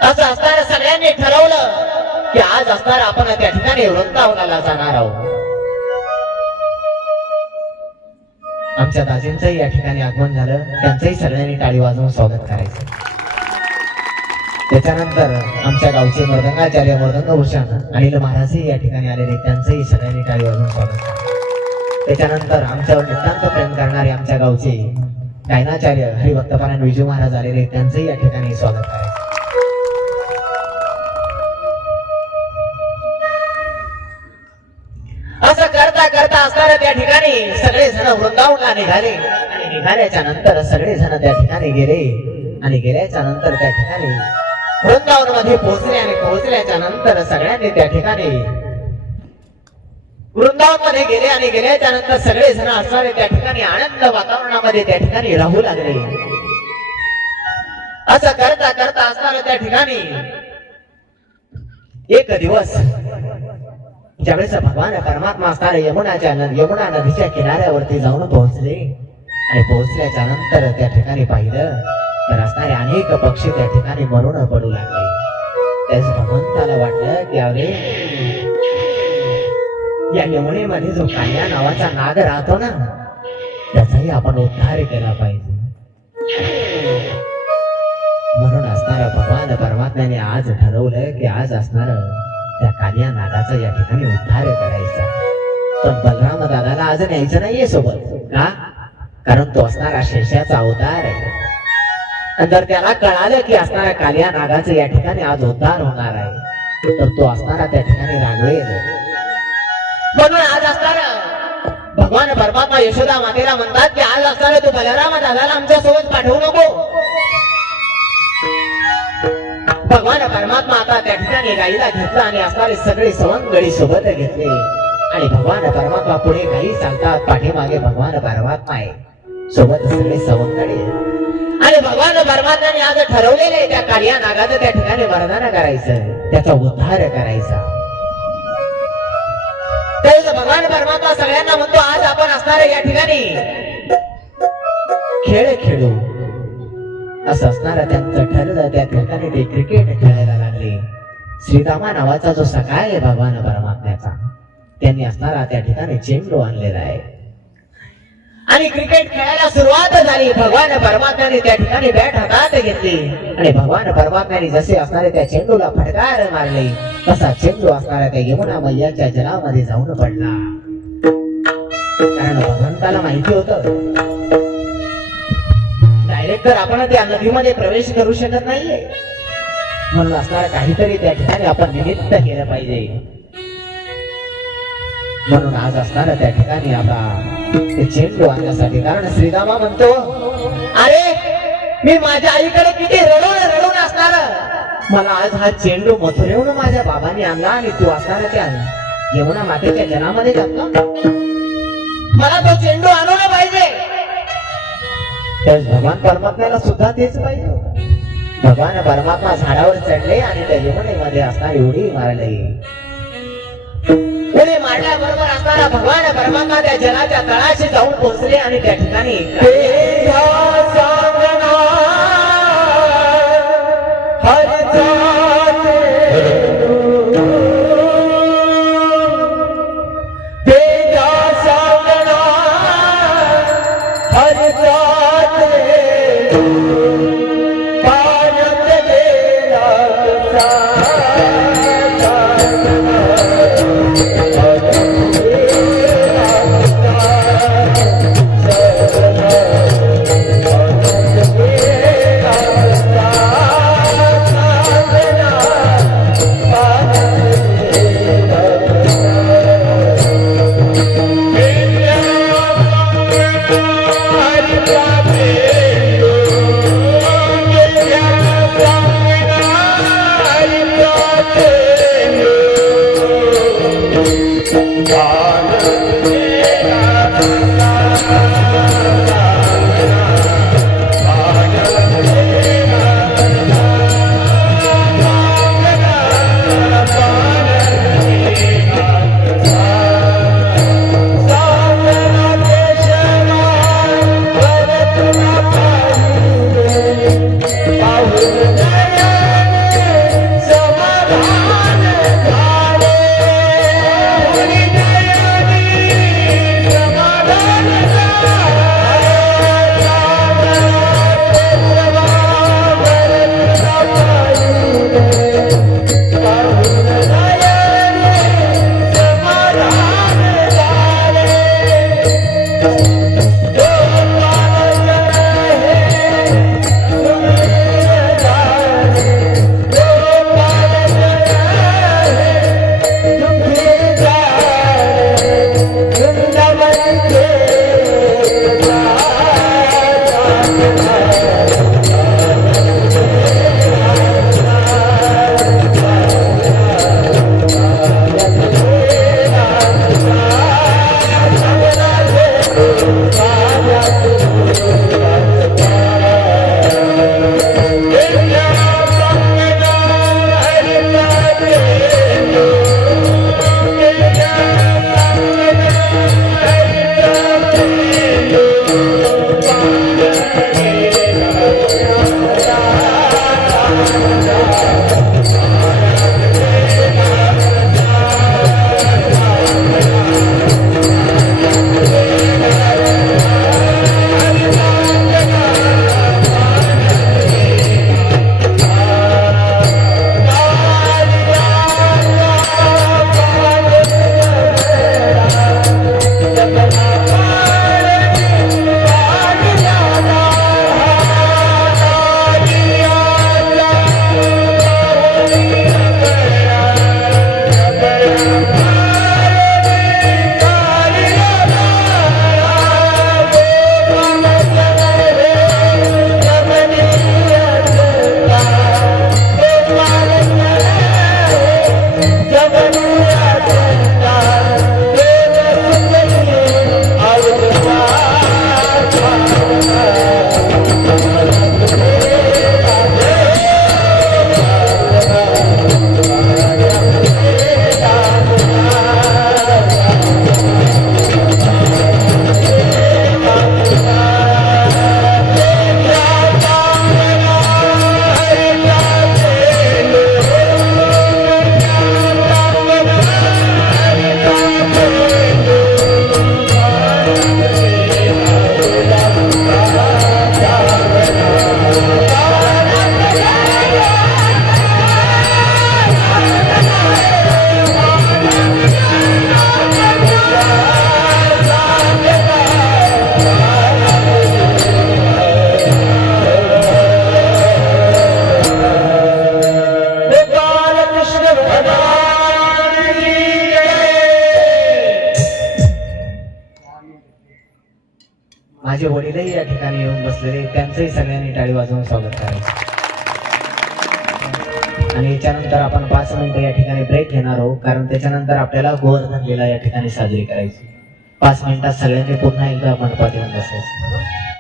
असं असणार सगळ्यांनी ठरवलं की आज असणार आपण त्या ठिकाणी वृंदावनाला जाणार आहोत. आमच्या दाजींचंही या ठिकाणी आगमन झालं. त्यांचंही सगळ्यांनी टाळी वाजवून स्वागत करायचं. त्याच्यानंतर आमच्या गावचे मृदंगाचार्य मृदंगभूषण अनिल महाराजही या ठिकाणी आलेले. त्यांचंही सगळ्यांनी टाळी वाजवून स्वागत करायचं. त्याच्यानंतर आमच्यावर नितांत प्रेम करणारे आमच्या गावचे गायनाचार्य हरिभक्तपरायण विजू महाराज आलेले. त्यांचंही या ठिकाणी स्वागत करायचं. असं करता करता असणार त्या ठिकाणी सगळे जण वृंदावनला निघाले आणि निघाल्याच्या नंतर सगळे जण त्या ठिकाणी गेले आणि गेल्याच्या नंतर त्या ठिकाणी वृंदावन मध्ये पोहोचले आणि पोहोचल्याच्या नंतर सगळ्यांनी त्या ठिकाणी वृंदावन मध्ये गेले आणि गेल्याच्या नंतर सगळे जण असणारे त्या ठिकाणी आनंद वातावरणामध्ये त्या ठिकाणी राहू लागले. असं करता करता असणार त्या ठिकाणी एक दिवस ज्यावेळेस भगवान परमात्मा असणारे यमुना नदीच्या किनाऱ्यावरती जाऊन पोहोचले आणि पोहोचल्याच्या नंतर त्या ठिकाणी पाहिलं तर असणारे अनेक पक्षी त्या ठिकाणी मरून पडू लागले. त्याच भगवंताला वाटलं की अरे या यमुनेमध्ये जो काल्या नावाचा नाग राहतो ना त्याचाही आपण उद्धार केला पाहिजे. त्या भगवान परमात्म्याने आज ठरवलंय की आज असणार त्या कालिया नागाचा या ठिकाणी उद्धार करायचा. पण बलराम दादाला आज न्यायचं नाहीये सोबत. का? कारण तो असणारा शेषाचा अवतार आहे. आणि जर त्याला कळालं की असणाऱ्या कालिया नागाचं या ठिकाणी आज उद्धार होणार आहे तर तो असणारा त्या ठिकाणी रागवेल. म्हणून आज असणार भगवान परमात्मा यशोदा मातेला म्हणतात की आज असणारे तू बलराम दादाला आमच्या सोबत पाठवू नको. भगवान परमात्मा आता त्या ठिकाणी गाईला घेतला आणि असणारे सगळे सवंगडी सोबत घेतले आणि भगवान परमात्मा पुढे गाई चालतात, पाठीमागे भगवान परमात्मा आहे, सोबत सगळे सवंगडी. आणि भगवान परमात्म्याने आज ठरवलेले त्या कालिया नागाचं त्या ठिकाणी वरदान करायचं, त्याचा उद्धार करायचा. त्यावेळेस भगवान परमात्मा सगळ्यांना म्हणतो आज आपण असणारे या ठिकाणी खेळ खेळू. असं असणारं त्यांचं ठरलं. त्या ठिकाणी ते क्रिकेट खेळायला लागले. श्रीरामा नावाचा जो सखा आहे भगवान परमात्म्याचा, त्यांनी असणारा त्या ठिकाणी चेंडू आणलेला आहे आणि क्रिकेट खेळायला सुरुवात झाली. भगवान परमात्म्याने त्या ठिकाणी बॅट हातात घेतली आणि भगवान परमात्म्याने जसे असणारे त्या चेंडूला फटकार मारले तसा चेंडू असणाऱ्या त्या यमुना मैयाच्या जलामध्ये जाऊन पडला. कारण भगवंताला माहिती होतं डायरेक्ट तर आपण त्या नदीमध्ये प्रवेश करू शकत नाहीये, म्हणून असणार काहीतरी त्या ठिकाणी आपण निमित्त केलं पाहिजे. म्हणून आज असणार त्या ठिकाणी आता ते चेंडू आणण्यासाठी. कारण श्रीरामा म्हणतो अरे मी माझ्या आईकडे किती रडून रडून असणार, मला आज हा चेंडू मथुरेहून माझ्या बाबांनी आणला आणि तू असणार त्या यमुना मातेच्या जनामध्ये घातला, मला तो चेंडू आणवला पाहिजे. भगवान परमात्म्याला सुद्धा तेच पाहिजे. भगवान परमात्मा झाडावर चढले आणि त्या यमुनेमध्ये असणारी उडी मारले. उडी मारल्याबरोबर असणारा भगवान परमात्मा त्या जलाच्या तळाशी जाऊन पोहोचले आणि त्या ठिकाणी बसलेले त्यांचंही सगळ्यांनी टाळी वाजवून स्वागत करायचं. आणि याच्यानंतर आपण 5 मिनिटं या ठिकाणी ब्रेक घेणार आहोत, कारण त्याच्यानंतर आपल्याला गोवर्धन लीला या ठिकाणी साजरी करायची. 5 मिनिटात सगळ्यांनी पुन्हा एकदा मंडपात येऊन बसायचं.